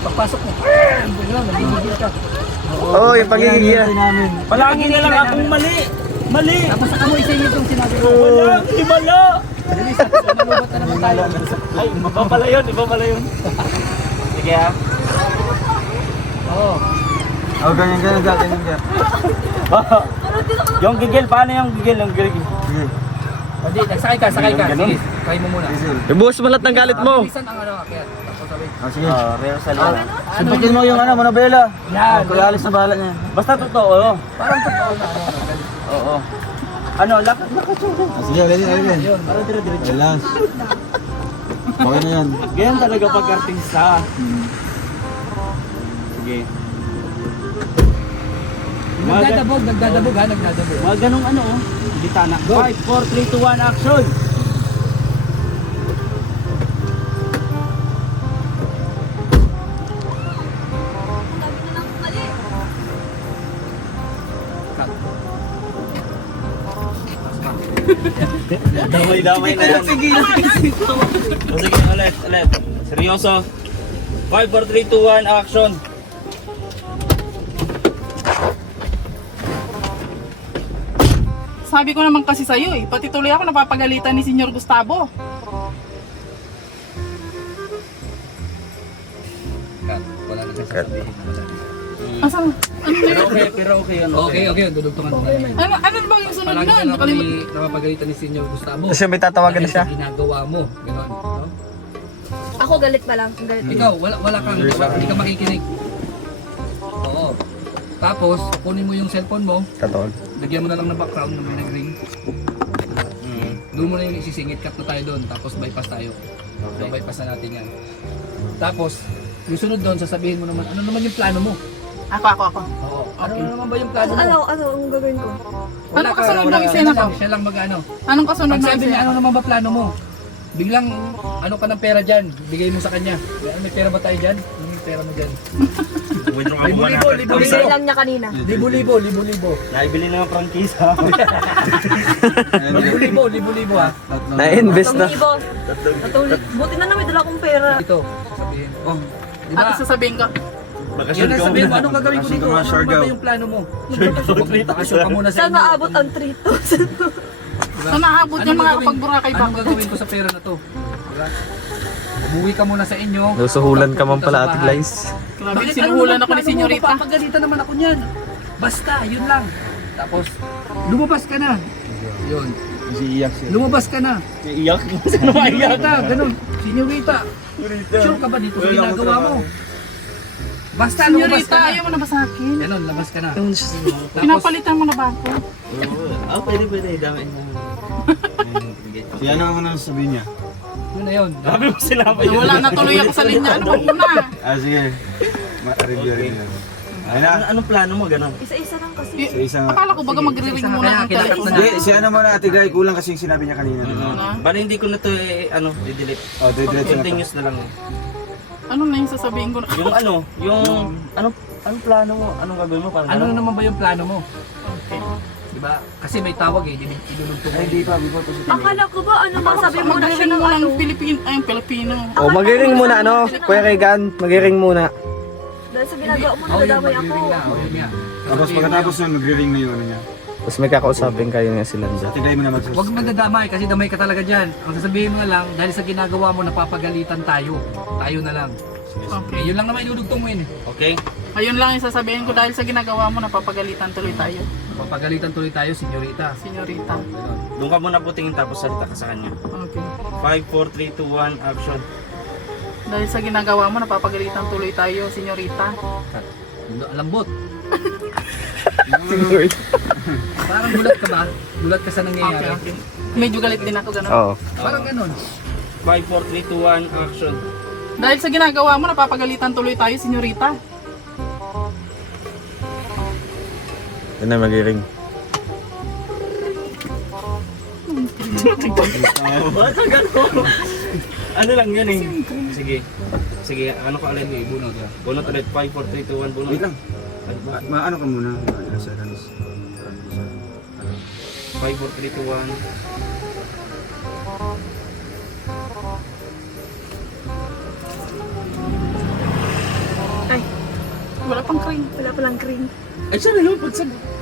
Pagpasok mo, magigigil ka. Oo, yung pagigigil. Palagi na lang akong mali. Mali. Tapos saka mo isingit yung sinabi ko. Wala, himala. Bilis, malubat na naman tayo. Ay, iba pala yun, iba pala yun. Sige ha. Oo. Oh, ganyan. Yung gigil, paano yung gigil? Yung gigil. Hindi, sakay ka. Sige, try mo muna. Ibuhos mo lahat ng galit mo. Bilisan ang ano, kaya. Tapos sabi. Sige. Rehearsal. Suntukin mo yung Manobela. Yan. Kuya Alex na bahala niya. Basta totoo. Parang totoo na. Oo. Ano, lakad na Sige, ulit. Yun. Relax. Okay na yan. Ganyan talaga pag-artista. Sige. Nagdadabog ha, nagdadabog. Mga ganong ano oh. Bitana. 5, 4, 3, 2, 1, action! Ang dami na lang mali. Damay-damay na yan. Sige, ulit. Seryoso. 5, 4, 3, 2, 1, action! Sabi ko naman kasi sa'yo eh, pati tuloy ako napapagalitan ni Senyor Gustavo. Wala na sasabihin. Asan? Pero okay yun. Okay, dudugtungan mo ngayon. Ano ba yung sunod Palagi nun? ka naman napapagalitan ni Senyor Gustavo. Kasi may tatawagan na Dahil siya. sa ginagawa mo. Ganon. No? Ako galit pa lang. Galit. Ikaw, wala kang, hindi ka makikinig. Oo. Tapos, kunin mo yung cellphone mo, Tatawag. lagyan mo na lang ng background na may nag-ring. Doon mo na yung isisingit, cut na tayo doon, tapos bypass tayo. So, bypass na natin yan. Tapos, yung sunod doon, sasabihin mo naman, ano naman yung plano mo? Ako. Oo. Ano naman ba yung plano mo? Ano ang gagawin ko? Ano kasunod ng eksena ko? Siya lang mag-ano. Anong kasunod Pag ng sabi niya, eksena? ano naman ba plano mo? Biglang, ano ka ng pera dyan, bigay mo sa kanya. May pera ba tayo dyan? Ano yung pera mo dyan? Libo-libo. Sabi lang niya kanina. Libo-libo. Naibili na ng prangkisa. Libo-libo ha. Na-invest na. Buti na naman dala akong pera. Ito, sabihin. Oh, di Ano ba? sasabihin ko? Yan ang sabihin mo, anong gagawin ko dito? Ano ba yung plano mo? Bakasyon ka muna sa Saan inyo. maabot ang 3,000? Saan naabot yung mga kapag Boracay ba? Anong gagawin ko sa pera na to? Diba? Umuwi ka muna sa inyo. Nusuhulan ka man Pupunta pala, sa Ate bahay. Glyce. Grabe, Bilis, sinuhulan ano ako ni plano mo? Senyorita. Papagalitan naman ako niyan. Basta, yun lang. Tapos, lumabas ka na. Yun. Kasi iyak siya. Lumabas ka na. Iyak mo. Sino maiyak? Senyorita, ganun. Senyorita. Sure ka ba dito sa ginagawa mo? Basta lumabas Senyorita, ka na. ayaw mo na ba sa akin? Ganun, labas ka na. Tapos, Pinapalitan mo na ba ako? Pwede. Dami na. Si ano ang unang sabihin niya? yun na yun. Dami mo sila pa yun. Wala, natuloy ako sa linya. Ano ba muna? Sige. Review. Ayun na. Anong plano mo? Ganon. Isa-isa lang kasi. Sa isang... Akala ko baga magre-ring Isa-isa muna kaya, ng kinakat telepono. na Hindi, si ano muna Ate Guy, kulang kasi yung sinabi niya kanina. Bali hindi ko na to i-delete. Oh, diretso na to. Continuous na lang. Ano na yung sasabihin ko na? Anong plano mo? Anong gagawin mo? Parang Ano ganun. naman ba yung plano mo? Okay. Diba? Kasi may tawag eh, ilulugtong mo. Ay, hindi pa, before pa siya. Akala ko ba ano masabi mo na siya Magre-ring ng mo ng ano? Pilipino. Oh, mag-ring muna ano, Kuya Regan, mag-ring muna. Dahil sa ginagawa mo, Oh, yun, nadadamay ako. mag-ring na. Oh, yun nga. Tapos pagkatapos nun, magre-ring na yung ano niya. Tapos may kakausapin kayo nga sila dyan. Ate Guy mo na magsasabi. Huwag magdadamay kasi damay ka talaga dyan. Ang sasabihin mo na lang, dahil sa ginagawa mo, napapagalitan tayo. Tayo na lang. Okay. Yun lang naman iludugtong mo yun eh. Okay? Ayun lang yung sasabihin ko dahil sa ginagawa mo, napapagalitan tuloy tayo. Napapagalitan tuloy tayo, senyorita. Senyorita. Ganon. Doon ka muna putingin tapos salita ka sa kanya. Okay. 5, 4, 3, 2, 1, action. Dahil sa ginagawa mo, napapagalitan tuloy tayo, senyorita. Lambot. Parang gulat ka ba? Gulat ka sa Okay, nangyayari? okay. Medyo galit din ako, gano'n. Oo. Parang ganon. 5, 4, 3, 2, 1, action. Dahil sa ginagawa mo, napapagalitan tuloy tayo, senyorita. Yun na, mag-ring. Ano lang yun eh. Sige, ano ka ulit? Bunot ka. Bunot ulit. 5, 4, 3, 2, 1, bunot. Wait lang. Ano ba? Maano ka muna? Ilang seconds. 5, 4, 3, 2, 1. Ay, Wala pang cream. wala palang cream. Ay, siya na yun.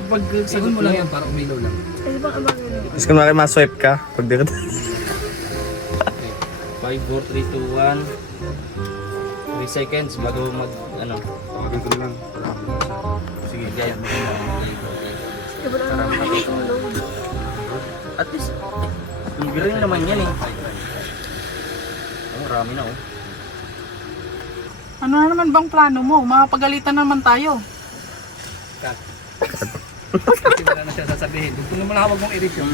Pag Sagon mo lang yan para umilaw lang. Ay, bang abangan yun? Mas kunwari ma-swipe ka pag di ka 5, 4, 3, 2, 1. 3 seconds bago mag, ano. Tawagan ko na lang. Sige, gaya mo na. Ay, wala naman yung load. At least, yung green naman yan eh. Oh, marami na oh. Ano na naman bang plano mo? Mapagalitan naman tayo. Kasi wala na siya sasabihin. Kung naman hawag mong i-reach yun,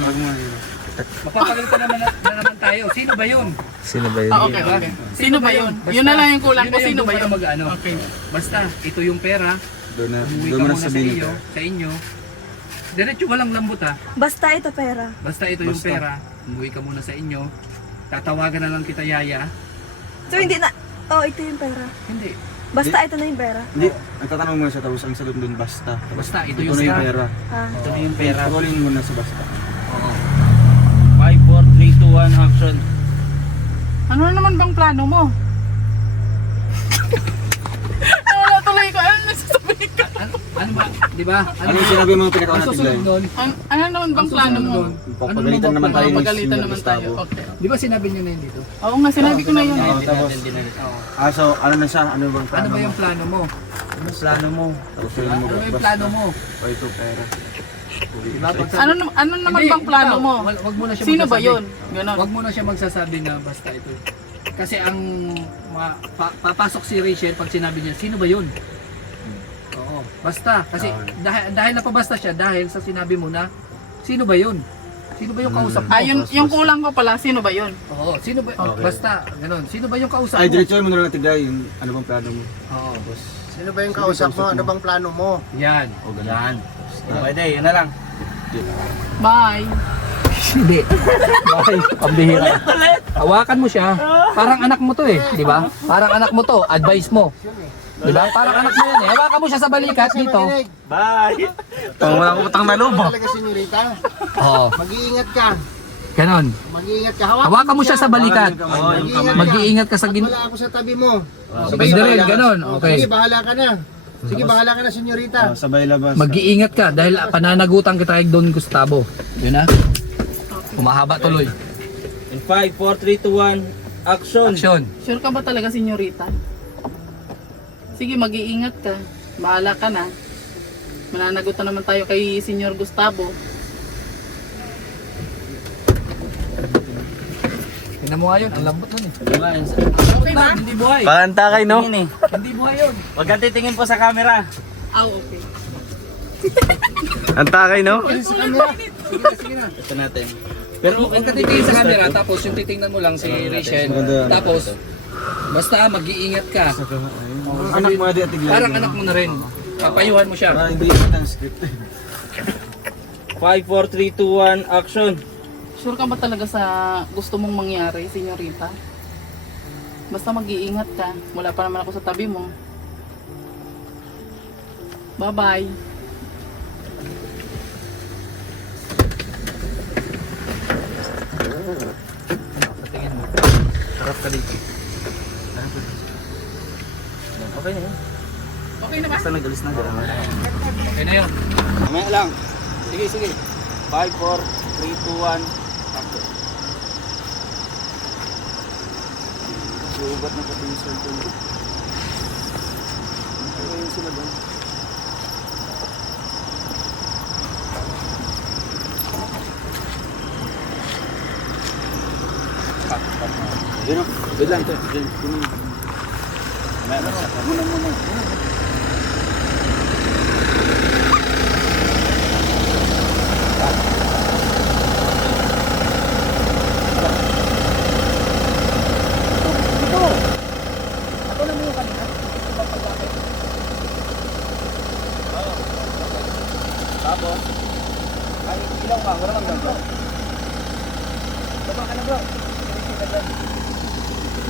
mapapagalitan naman na naman tayo. Sino ba yun? Sino ba yun? Okay, okay. Sino ba yun? Yun na lang yung kulang ko. Sino ba yun? Mag-ano. Okay. Basta, ito yung pera. Doon na, Umuwi ka doon mo na muna sa sabihin iyo, ka. sa inyo. Diretso walang lambot ha. Basta ito pera. Basta ito yung pera. Umuwi ka muna sa inyo. Tatawagan na lang kita, Yaya. So, hindi na... Oh, ito yung pera. Hindi. Basta ito na yung pera. Hindi, nagtatanong muna siya tapos ang sagot doon basta. Basta, ito Ito yung na yung pera. pera. Ah. Ito na yung pera. Pagulin mo na sa basta. 5, 4, 3, 2, 1, action. Ano na naman bang plano mo? Wala tuloy ko. Ano nasasabihin ko? Ano ba? Di ba? Ano yung sinabi mo Ang pinakauna susunod tiglan? nun, Ano naman bang plano mo? Papagalitan naman tayo ni Mapagalitan Senior naman tayo. Gustavo. Okay. di ba sinabi niyo na yun dito? Oo nga, sinabi ko na yun. Oo, tapos, so ano na siya? Ano bang Ano plano ba mo? yung plano mo? Ano plano mo? Tapos yun mo Ano ba yung basta. plano mo? O ito pera. Diba? Pag Ano naman Hindi, bang plano ikaw, mo? Wag mo na siya Sino ba magsasabi. yun? Ganon. Wag mo na siya magsasabi na basta ito. Kasi ang papasok si Rachel pag sinabi niya, sino ba yun? Oo, basta. Kasi dahil napabasta siya dahil sa sinabi mo na, sino ba yun? Sino ba yung kausap mo? Ah, yung kulang ko pala, sino ba yun? Oo, sino ba? Basta, ganun. Sino ba yung kausap Ay, mo? diretso mo na lang tigay yung ano bang plano mo. Oo, boss. Sino ba yung kausap mo? Ano bang plano mo? Yan. O, ganyan. Pwede, yun na lang. Bye. Hindi. Bakit? Pambihira. Hawakan mo siya. Parang anak mo to eh, di ba? Parang anak mo to, advice mo. Di ba? Parang anak mo yan eh. Hawakan mo siya sa balikat dito. Bye! Pang wala ko utang na loob. Talaga, senyorita. Oo. Mag-iingat ka. Ganon. Mag-iingat ka. Hawakan mo siya sa balikat. Mag-iingat ka sa Wala ako sa tabi mo. Pwede rin, ganon. Okay. Sige, bahala ka na. Sige, bahala ka na, senyorita. Sabay labas. Mag-iingat ka dahil pananagutan kita kay Don Gustavo. Yun na. Humahaba tuloy. In 5, 4, 3, 2, 1, action! Action. Sure ka ba talaga, senyorita? Sige, mag-iingat ka. Bahala ka na. Mananagutan naman tayo kay Senyor Gustavo. Tingnan mo nga yun, ang lambot nun eh. Okay ba? Hindi buhay. Pakanta kay no? Tingin eh. Hindi buhay yun. Huwag kang titingin po sa camera. Ah, okay. Ang takay no? Sige na. Ito natin. Pero huwag ka titingin sa camera, tapos yung titingnan mo lang si Rachel. Tapos, basta mag-iingat ka. Anak mo na din at tiglan. Parang anak mo na rin. Papayuhan mo siya. Para hindi yun ang script. 5, 4, 3, 2, 1, action! Sure ka ba talaga sa gusto mong mangyari, senyorita? Basta mag-iingat ka. Wala pa naman ako sa tabi mo. Bye-bye. Tingin mo. Sarap ka dito. Okay na yun. Okay na ba? Basta nag-alis na dyan. Okay na yun. Mamaya lang. Sige, sige. 5, 4, 3, 2, 1, action. Subat na pati yung circle. Ayun sila doon. Diyan o. Wait lang ito. Diyan. Muna.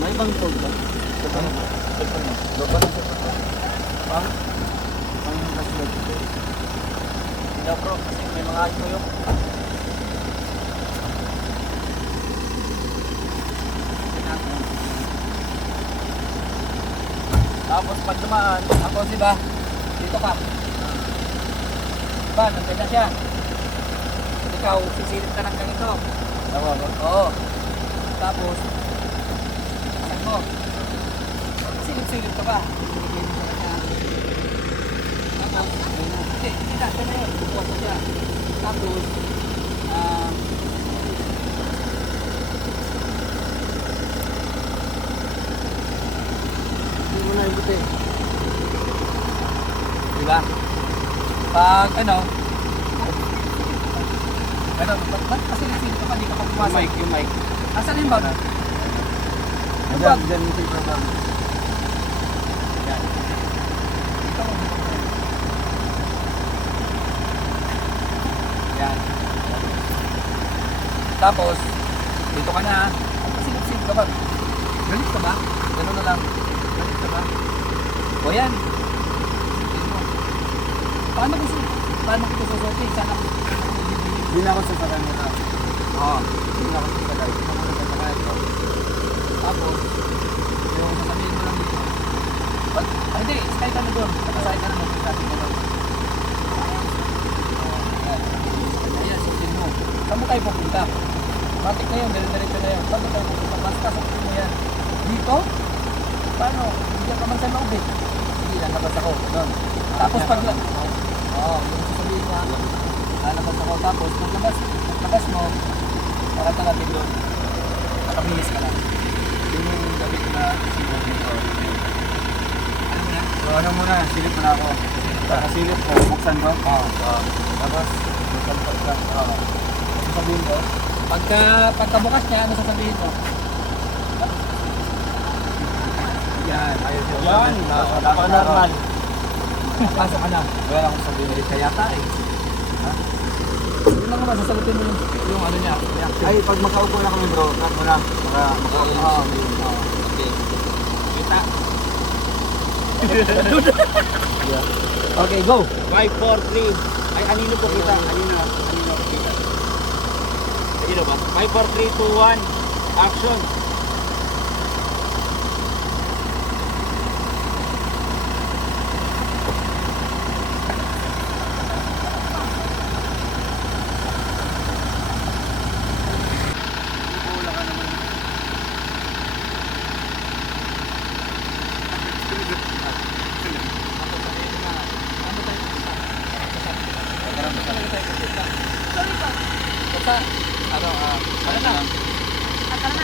May bang phone ba? Hindi bro, kasi may mga ayos mo yun. pag dumaan, ako di ba? Dito ka. Diba, nandiyan na siya. Ikaw, sisilip ka ng ganito. Tama ba? Oo. Tapos, saan mo? Silip-silip ka ba? Silip-silip ka na siya. Tapos, hindi na, siya na yun. Bukuha ko siya. Tapos, Hindi mo na yung buti. diba? Pag ano, ba't pasilip-silip ka pa, di ka pa pumasok? Yung mic. Asan yung bag? Yung bag? Diyan yung silver bag. Yan. Ito. Yan. Tapos, dito ka na ha. Pasilip-silip ka ba? Galit ka ba? Ganun na lang. Galit ka ba? O yan. Paano ko susutin? Sana ko Hindi na ako sa camera. Oo. Hindi na ako sasakay. Hindi na ako sasakay. Tapos, yung sasabihin mo lang dito. Hindi, sakay ka na doon. Nakasakay ka na doon. Sabi mo doon. Ayan, susin mo. Saan mo tayo pupunta? Matik na yun, diretso na yun. Saan mo tayo pupunta? Basta sabihin mo yan. Dito? Paano? Hindi ka man sa loob eh. Sige, lalabas ako. Doon. Tapos pag... Oo, yung sasabihin mo ha. Lalabas ako. Tapos paglabas mo, para talapin doon. Nakabihis ka lang. Yun yung gamit na silip nito. Ano mo yan? So ano muna, silip mo na ako. Nakasilip ko, buksan ko. Oo. Tapos, magsalpat ka. Oo. Sasabihin ko, pagkabukas niya, ano sasabihin mo? Yan. Ayos yun. Yan, naka-normal. Pasok ka na. Wala akong sabihin. Hindi kaya yata eh. Ha? Yun lang naman, sasagutin mo yung ano niya. Reaction. Ay, pag makaupo na kami bro, cut mo na. Makaupo na Oo. sabihin. Okay. Kita. Okay, go. 5, 4, 3. Ay, anino po kita? Anino po kita? Anino ba? 5, 4, 3, 2, 1. Action!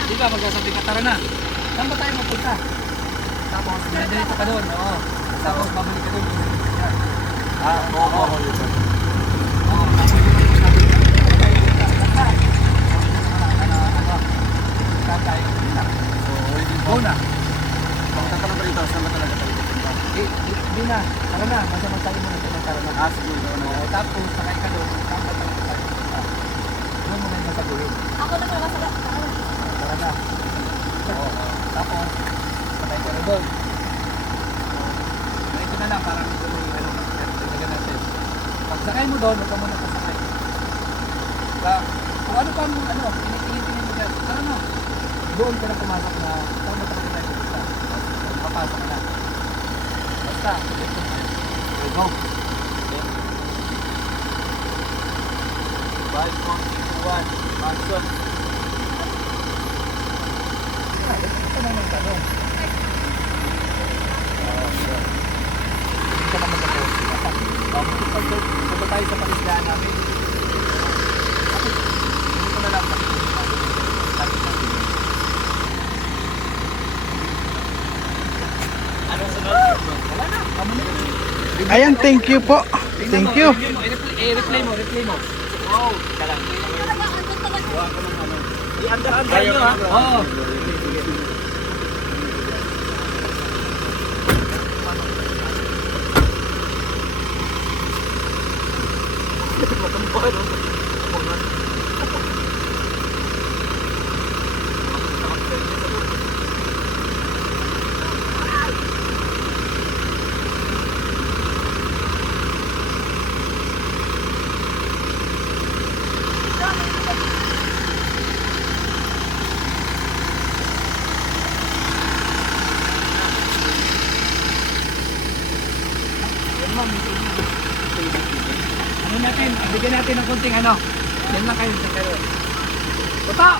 Di ba magsasabi ka, tara na. Saan ba tayo mapunta? Tapos, dinadito ka doon. Oo. Tapos, babalik ka doon. Oo. Go na. Magtatanong ka rito, saan ba talaga tayo pupunta? Hindi na. Tara na. Basta magsabi mo na ito ng tara na. Sige, ikaw na. Oo, tapos, sakay ka doon. Saan ba tayo pupunta? Doon mo na yung sasabihin. Ako na lang masala. Tara na. Oo. Tapos, sakay ka na doon. Ganito na lang, parang ito yung ano, talaga natin. Pag sakay mo doon, huwag ka muna pasakay. Diba? Kung ano pa mo, ano, tinitingin mo dyan, tara na. Doon ka na pumasok na, saan ba talaga tayo pupunta? Papasok ka na. Basta, ito na. Okay, go. 5, 4, 3, 2, 1. Action! Ito na yung tanong. Hindi ka naman ako. Punta tayo sa palisdaan namin. Dito na lang. Anong sunod? Wala na. Kamo na yun. Ayan, thank you po. Thank you. I-replay mo. Wow. Kalang. I-under nyo ha. Oo. Lagyan natin ng konting ano. Yan lang kayo. Puto!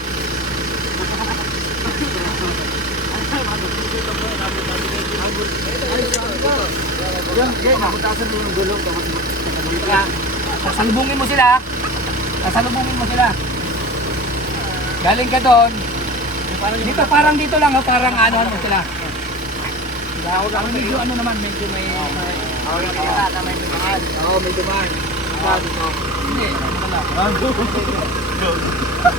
Sasalubungin mo sila. Sasalubungin mo sila. Galing ka doon. Dito parang dito lang, oh, parang ano sila. Medyo ano naman, medyo may dumaan. Oo, may dumaan. Dito. Hindi, ano pala.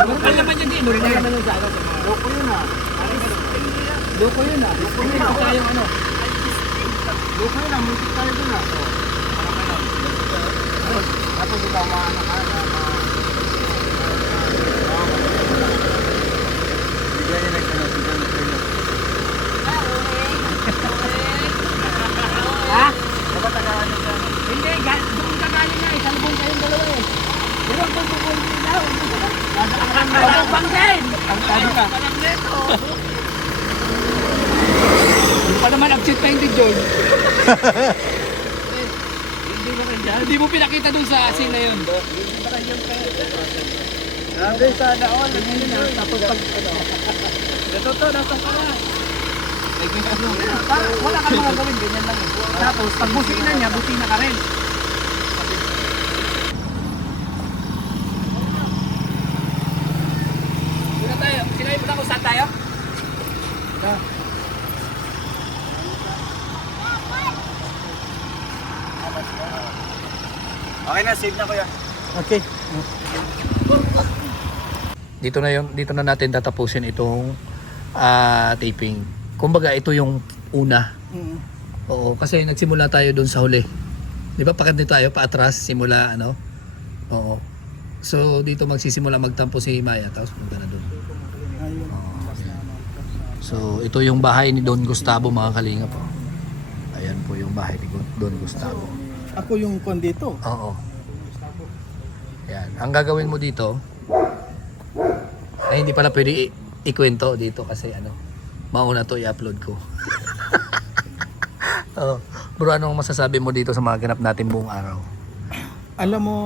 Lokal naman yun din. Lokal naman yun sa ano. Loko yun ah. Loko yun ah. Loko yun ah. Kaya yung ano. Loko yun ah. Muntik tayo dun ah. Tapos ikaw maano ka na ha? Hindi, doon ka galing nga eh. Salubong kayong dalawa eh. Pero ang pagpupul din daw. Ang banggain! Ang sabi ka. Hindi pa naman upset na hindi, John. Hindi mo pinakita doon sa asin na yun. Sabi sana all. Tapos pag ano. Natuto, nasaan ka na? Wala ka mga gawin, ganyan lang eh. Tapos pag busina niya, busina ka rin. Sino tayo? Sinabi mo na kung saan tayo? Okay na, save na kuya. Okay. Dito na natin tatapusin itong taping. Kumbaga ito yung una. Oo, kasi nagsimula tayo doon sa huli. 'Di ba? Pakit tayo paatras simula ano? Oo. So dito magsisimula magtampo si Maya tapos punta na doon. So ito yung bahay ni Don Gustavo mga kalingap po. Ayan po yung bahay ni Don Gustavo. Ako yung kon dito. Oo. Yan. Ang gagawin mo dito ay hindi pala pwede ikwento dito kasi ano, mauna to i-upload ko. Oh, bro, anong masasabi mo dito sa mga ganap natin buong araw? Alam mo,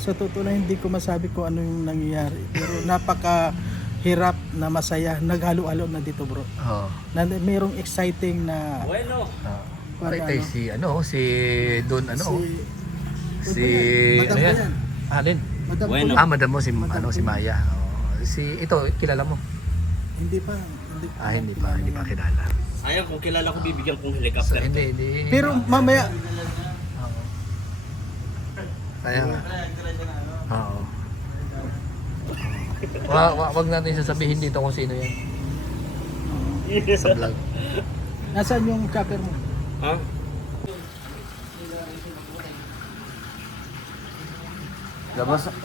sa totoo lang hindi ko masabi kung ano yung nangyayari. Pero napaka-hirap na masaya. Naghalo-halo na dito, bro. Oh. Mayroong exciting na... Ay, si ano, si Don ano, si Madam ano yan? ko yan. Alin? Madam Bueno. ko. Madam mo si Madam ano ko. si Maya. Oh, si ito kilala mo? Hindi pa. Hindi pa kilala. Ayaw, kung kilala ko bibigyan kong So, helicopter. hindi. Pero mamaya, Oo. Kaya nga. Oo. Wag natin sasabihin dito kung sino yan. Sa vlog. nasaan yung chopper mo? Ha?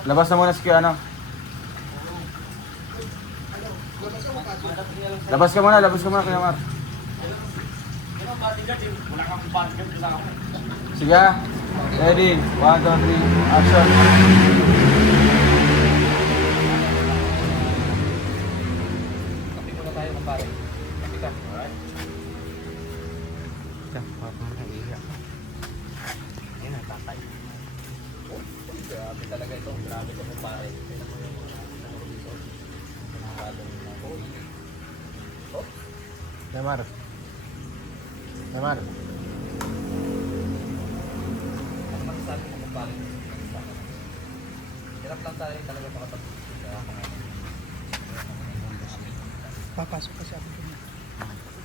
Labas na muna si kuya ano. Labas ka muna kuya Mar. Sige ah. Ready, 1, 2, 3, action. Kapi muna tayo kumpare. Kapi ka. Alright. Yan ang tatay. Grabe talaga ito. Grabe ito kumpare. Damar. Damar. Ano masasabi mo kumpare? Hirap lang tayo talaga makapag-usap. Papasok ka sa akin.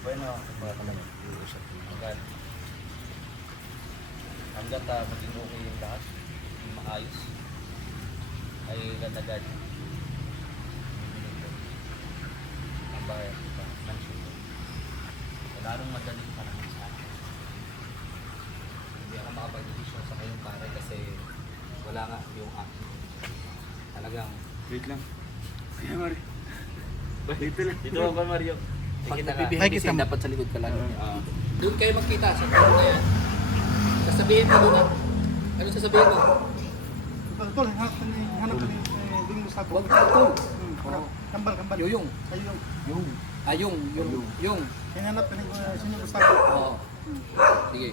Bueno, mga naman iusap hanggat maging okay yung lahat, maayos ay gandagad ang bayan ng sulo. Wala nang madaling panahon sa akin. Hindi ako makapag-desisyon sa kayong pare kasi wala nga yung akin. Talagang Wait lang. Kuya Mar. dito ako Mario. pag Nakita ka. nagbibihay kasi dapat sa likod ka lang. Doon kayo magkita sa tulong na yan. Sasabihin mo doon ha. Ano sasabihin mo? Tol, hanap ka ni Ding Gustavo. Huwag ka ito. Kambal. Yung. Ayun. Yung. Hinanap ka ni Sino Gustavo. Oo. Sige.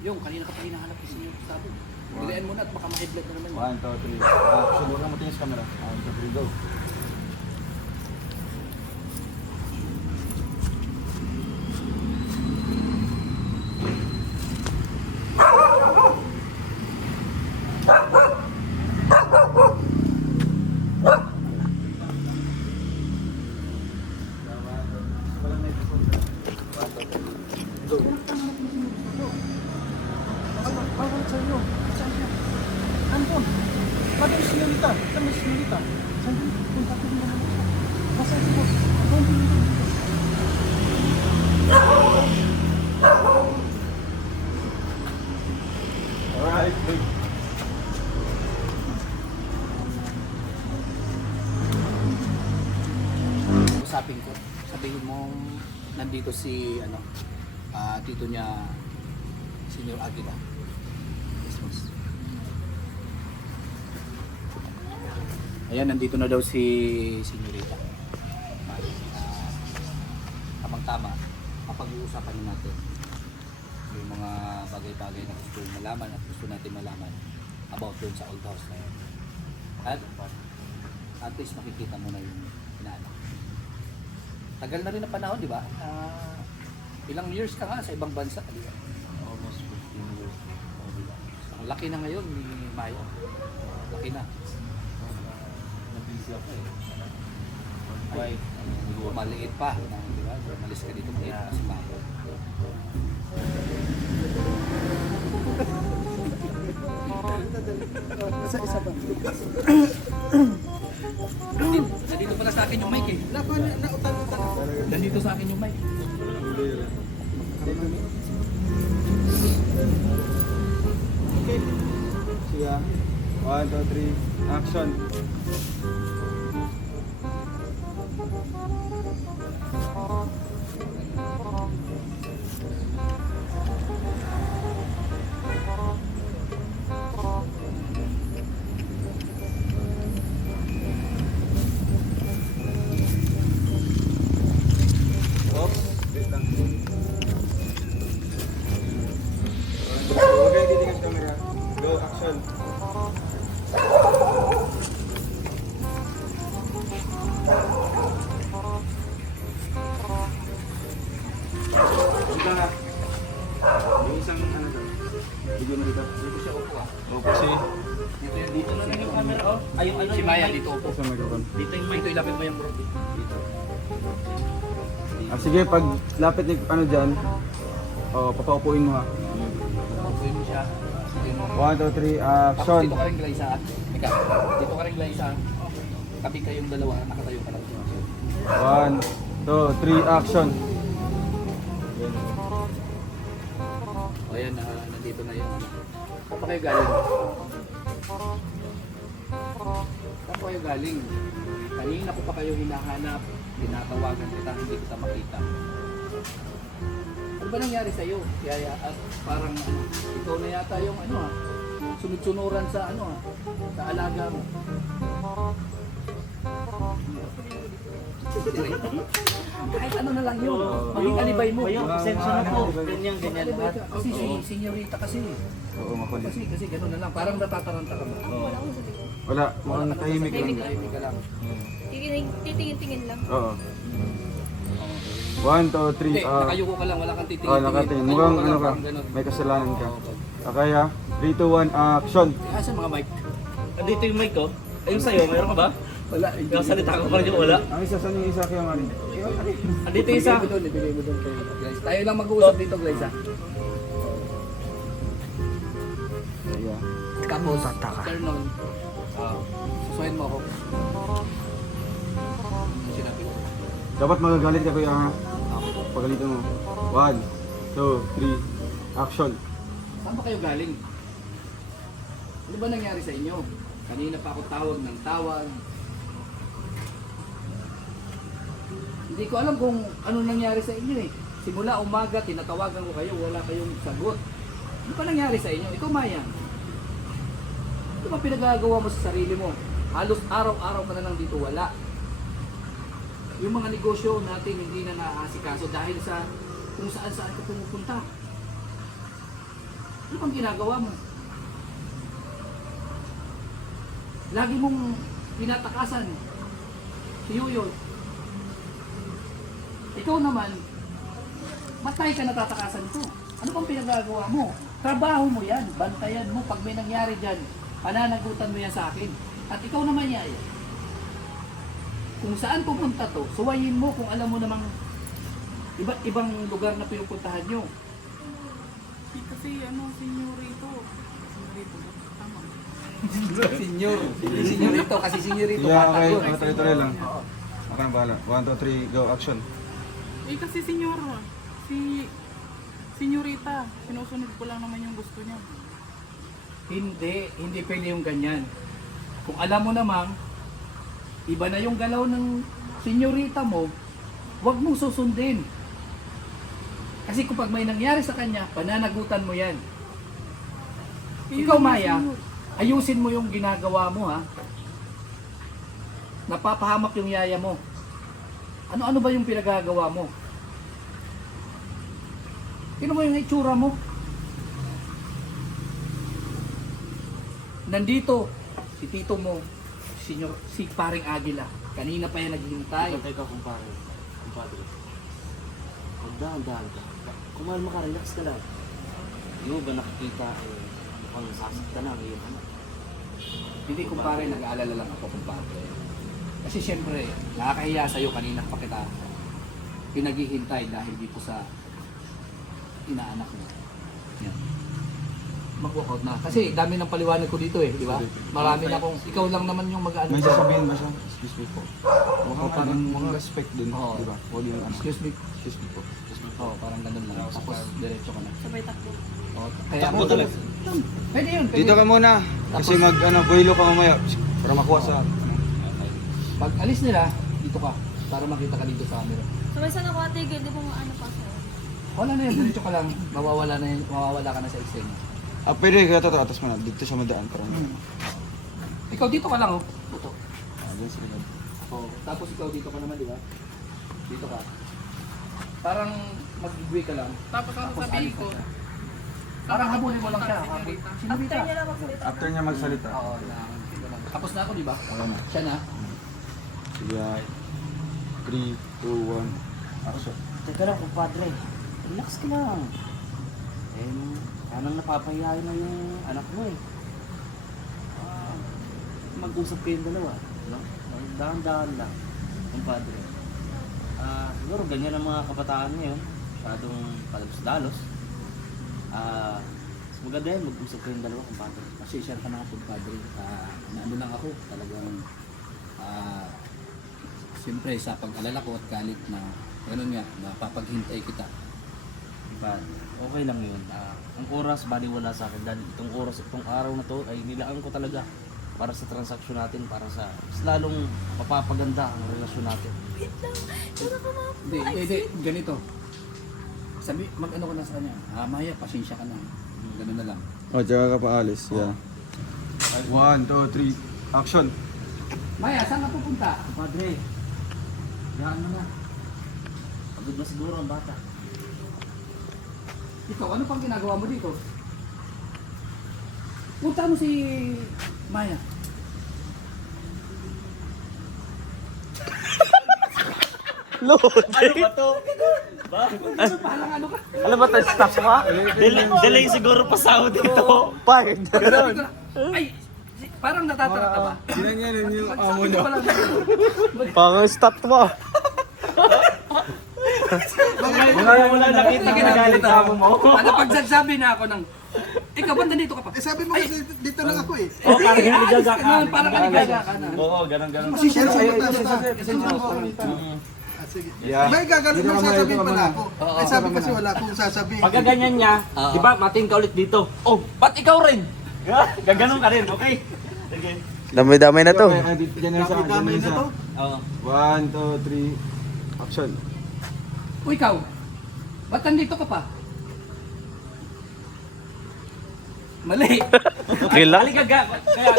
Yung, kanina ka pa hinahanap ni Senyor Gustavo. Dilian mo na at baka ma-headlight na naman. 1, 2, 3. Action. Huwag kang matingin sa camera. 1, 2, 3, go. Bawal sa iyo. Saan siya? Andun. Bakit si Senyorita? Saan may Senyorita? Saan din? Punta ko rin naman siya. Nasaan ko? Andun din dito. Alright, wait. Usapin ko. Sabihin mo nandito si tito niya Senior Aguila. Yes, boss. Ayan, nandito na daw si Senyorita. Tamang-tama, kapag-uusapan na natin yung mga bagay-bagay na gusto malaman at gusto natin malaman about doon sa old house na yun. At least makikita mo na yung inaanak. Tagal na rin ang panahon, di ba? Ilang years ka nga sa ibang bansa, di ba? Almost 15 years. Ang laki na ngayon ni Maya. Laki na. Na-busy ako eh. Ay, maliit pa. Di ba? Malis ka dito, maliit pa si Maya. Sa isa ba? Nandito pala sa akin yung mic eh. Nautan-utan. Nandito sa akin yung mic. Okay. Siya. 1, 2, 3. Action. Oops. Wait lang. Huwag kayo titingin sa camera. Go, action. Dito na. Yung isang ano to. Bigyan mo dito. Dito siya upo ah. Opo si. Dito na lang yung camera oh. Ay, yung si Maya dito upo. Sa microphone. Dito yung mic. Dito ilapit mo yung bro. Dito. Sige, pag lapit ni ano dyan, papaupuin mo ha. Upuin mo siya. Sige mo. 1, 2, 3, action. Dito ka rin Glyza ah. Ika, dito ka rin Glyza. Tabi kayong dalawa, nakatayo ka lang. 1, 2, 3, action. O ayan, nandito na yun. Saan pa kayo galing? Saan pa kayo galing? Kanina ko pa kayo hinahanap, tinatawagan kita, hindi kita makita. Ano ba nangyari sa'yo? Kaya at parang ikaw na yata yung sunod-sunuran sa sa alaga mo. Kahit ano na lang yun, maging alibay mo. Pasensya na po. Ganyan lahat. Kasi si Senyorita kasi. Oo, makulit. Kasi gano'n na lang, parang natataranta ka ba? Wala, mukhang tahimik lang. Tahimik ka lang. Titingin-tingin lang. Oo. 1, 2, 3, Hindi, nakayuko ka lang, wala kang titingin. nakatingin. Mukhang ano ka, may kasalanan ka. Okay ha? 3, 2, 1, action. Asan mga mic? Andito yung mic ko. Ayun sa'yo, mayroon ka ba? Wala. Yung salita ko pa rin yung wala. Ang isa, saan yung isa kaya Mari? Andito yung isa. Ibigay mo doon kayo. Guys, tayo lang mag-uusap dito, guys ha. Yeah. Tapos, after nun, susuhin mo ako. Yung sinabi ko. Dapat magagalit ka kuya ha? Pagalitan mo. 1, 2, 3, action. Saan ba kayo galing? Ano ba nangyari sa inyo? Kanina pa ako tawag ng tawag. Hindi ko alam kung ano nangyari sa inyo eh. Simula umaga, tinatawagan ko kayo, wala kayong sagot. Ano ba nangyari sa inyo? Ikaw, Maya. Ano ba pinagagawa mo sa sarili mo? Halos araw-araw ka na lang dito, wala. Yung mga negosyo natin hindi na naaasikaso dahil sa kung saan-saan ka pumupunta. Ano bang ginagawa mo? Lagi mong pinatakasan si Yoyoy. Ikaw naman, matay ka natatakasan ko. Ano bang pinagagawa mo? Trabaho mo yan, bantayan mo. Pag may nangyari dyan, pananagutan mo yan sa akin. At ikaw naman, Yaya, kung saan pupunta to, suwayin mo kung alam mo namang iba't ibang lugar na pinupuntahan nyo. Kasi senyorito. Senyorito, tama. Senyorito, kasi senyorito, Yeah, bata okay. yun. Tuloy lang. Ako na bahala. 1, 2, 3, go, action. Kasi senyorita, sinusunod ko lang naman yung gusto niya. Hindi pwede yung ganyan. Kung alam mo namang, iba na yung galaw ng senyorita mo, huwag mong susundin. Kasi kung pag may nangyari sa kanya, pananagutan mo yan. Ikaw, Maya, ayusin mo yung ginagawa mo, ha? Napapahamak yung yaya mo. Ano-ano ba yung pinagagawa mo? Tingnan mo yung itsura mo. Nandito, si tito mo, si paring Agila. Kanina pa yan naghihintay. Teka, kumpadre. Magdahan-dahan ka. Kumalma ka, relax ka lang. Hindi mo ba nakikita mukhang sasaktan na ngayon? Hindi, kumpare, nag-aalala lang ako, kumpare. Kasi siyempre, nakakahiya sa'yo, kanina pa kita pinaghihintay dahil dito sa inaanak mo. Yan. Mag-walkout na. Kasi dami ng paliwanag ko dito di ba? Marami na akong, ikaw lang naman yung mag-ano. May sasabihin ba siya? Excuse me po. Parang mga respect din, Oo. di ba? O din ano. Excuse me. Excuse me po. Oo, parang ganun lang. Tapos diretso ka na. Sabay takbo. Oo, kaya Takbo talaga. Pwede yun, pwede. Dito ka muna. Kasi buhilo ka mamaya. Para makuha sa... Pag alis nila, dito ka. Para makita ka dito sa camera. Sabay sana ko atigil, di ba ano pa sa'yo? Wala na yun, diretso ka lang. Mawawala ka na sa eksena. Pwede kaya ito, atas mo na. Dito siya madaan. Parang... Ikaw dito ka lang, Puto. Diyan sila. Oh, tapos ikaw dito ka naman, di ba? Dito ka. Parang mag-ibig ka lang. Tapos ano Tapos sabihin alis ko? na siya. Parang habulin mo lang siya. After Sinurita. niya lang magsalita. After niya magsalita. Oo, tapos na ako, di ba? Siya na. Sige. 3, 2, 1. Action. Teka lang, kumpadre. Relax ka lang. Anong napapahiyain na yung anak mo mag-usap kayong dalawa. No? Dahan-dahan lang. Kumpadre. Siguro ganyan ang mga kabataan ngayon. Masyadong palalos-dalos. Maganda yan, mag-usap kayong dalawa, kumpadre. Kasi share ka na ako, padre. Naano lang ako, talagang siyempre sa pag-alala ko at galit na gano'n nga, napapaghintay kita. Kumpadre, okay lang yun. Ang oras, baliwala sa akin. Dahil itong araw na to ay nilaan ko talaga para sa transaksyon natin, para sa mas lalong mapapaganda ang relasyon natin. Hindi, ganito. Sabi, mag-ano ka na sa kanya. Maya, pasensya ka na. Ganun na lang. O, tsaka ka paalis. Yeah. 1, 2, 3. Action. Maya, saan ka pupunta? Kumpadre, yan mo na. Pagod na siguro ang bata. Ikaw, ano pang ginagawa mo dito? Punta mo si Maya. Parang ano ka? Alam ba tayo, staff ka? Delay siguro pa sahod dito. Bakit? Ay, parang natatarata ka ba? Sinanyanin yung amo niyo. Pang staff mo. Wala nakita ka nagalit ang amo mo. Ano pagsasabi na ako ng, ikaw ba't nandito ka pa? sabi mo kasi dito lang ako eh. O, parang naligaga ka. Parang kaligaga ka na. Oo, ganun. Pasensya na ako. Sige. May gagawin mo sasabihin pala ako. Ay sabi kasi wala akong sasabihin. Pagka ganyan niya, di ba, mating ka ulit dito. Oh, ba't ikaw rin? Gaganon ka rin, okay? Sige. Damay-damay na to. Diyan na isa. Diyan na isa. Oo. 1, 2, 3. Action. O ikaw, ba't nandito ka pa? Mali. Relax. Aligaga. Kaya,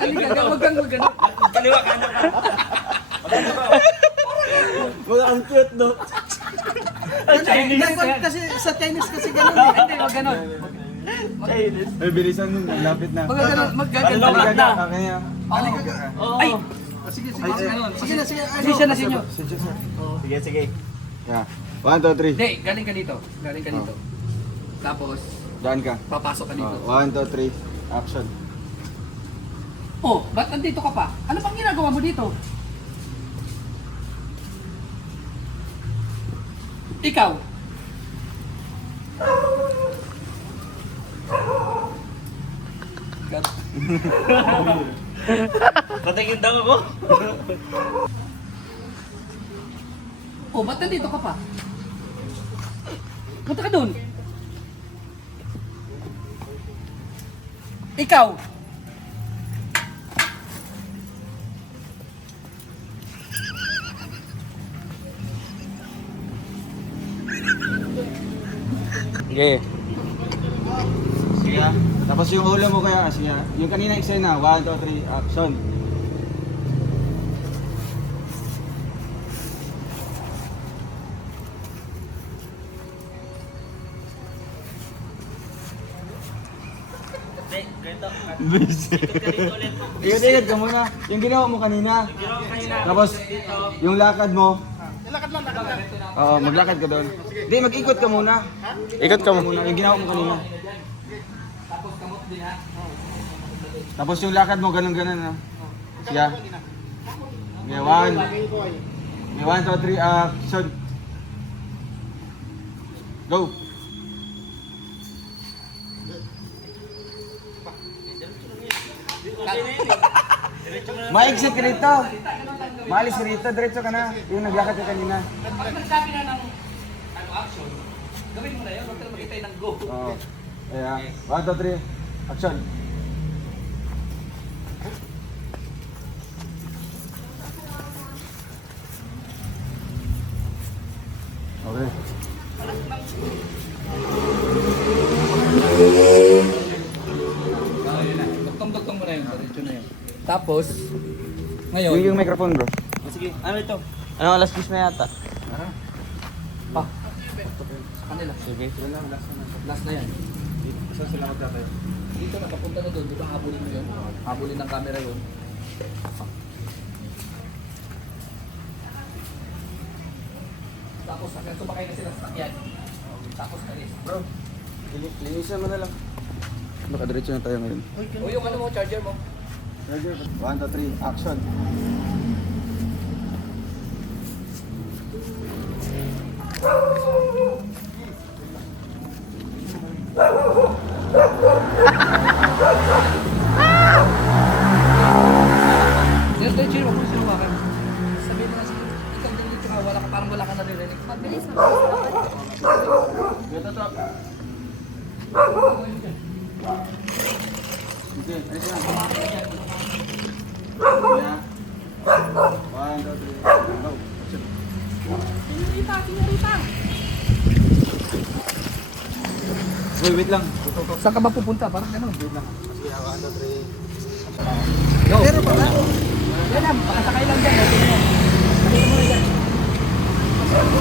Aligaga, wag kang magano. kaliwa kanan ka. Wala, ang cute, no? Kasi sa Chinese kasi ganun eh. Hindi, wag ganon. Ay, bilisan mo. Lapit na. Magagano Halika na. Kaya. Ay! Sige, sige. Ay, ganun. Sige na, sige. Sige na, sinyo. Sige, sige. Yeah. 1, 2, 3. Hindi, galing ka dito. Galing ka dito. Tapos, Daan ka. papasok ka dito. 1, 2, 3. Action. Oh, ba't nandito ka pa? Ano pang ginagawa mo dito? Ikaw? Patingin daw ako. Oh, ba't nandito ka pa? Punta ka dun. Ikaw? Sige. Sige. Tapos yung ulo mo kaya. Sige. Yung kanina eksena. 1, 2, 3. Action. Ikot ka muna. Yung ginawa mo kanina. Tapos, yung lakad mo. Lakad lang, lakad lang. Oo, maglakad ka doon. Hindi, mag-ikot ka muna. Ikot ka mo. Muna, yung ginawa mo kanina. Tapos yung lakad mo, ganun-ganun na. Sige. May 1. May 1, 2, 3, action. Go. Maiksi ka rito. Maalis ka rito, diretso ka na. Yung naglakad ka kanina. Pag nagsabi na ng action, gawin mo na yun. Huwag ka na mag-itay ng go. Oo. Kaya, 1, 2, 3, action. Okay. Duktong-duktong mo na yun. Diretso na yun. Tapos, ngayon, Yung microphone, bro. Sige, ano ito? Ano, alas 10 na yata? pa. Sa kanila. Sige. Last na yan. Saan sila magtatayo? Dito na, papunta na doon. Di ba habulin mo yun? Habulin ng camera yun. Tapos, hanggang sumakay na sila sa sakyan. Tapos, alis. Bro, linisan mo na lang. Nakadiretso na tayo ngayon. O yung ano mo, charger mo. 1, 2, 3, action. Yes, the chair, wag mo sinuwakan. Sabihin mo na sa ikaw din dito ka, wala ka, parang wala ka naririnig. Mabilis mo. Ito to. Okay, alis na. Yeah. 1, 2, 3, go. Senyorita, senyorita. Wait lang. Saan ka ba pupunta? Parang gano'n. Wait lang. Sige, 1, 2, 3. Go! Pero pala? Yan lang, pakasakay lang dyan.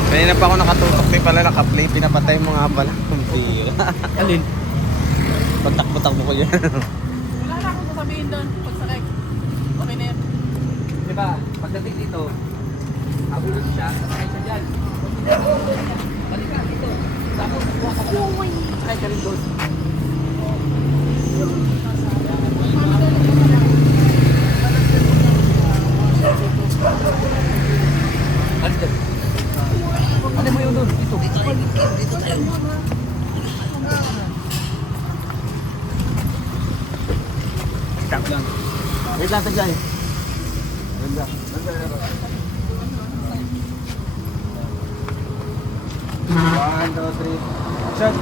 Kanina pa ako nakatutok din pala, naka-play. Pinapatay mo nga pala. Kumpira. Alin? Pagtakbo-takbo ko yan. Wala na akong sasabihin doon. Pagsakay. Okay na yun. Di ba, pagdating dito, habulin siya, sasakay siya dyan. Balik ka dito. Tapos, buha ka pa. Sakay ka rin doon. Alis doon. Ano mo yun doon? Dito. Dito tayo. Stop lang. Wait lang, tagjay. Wait lang. 1, 2, 3, action.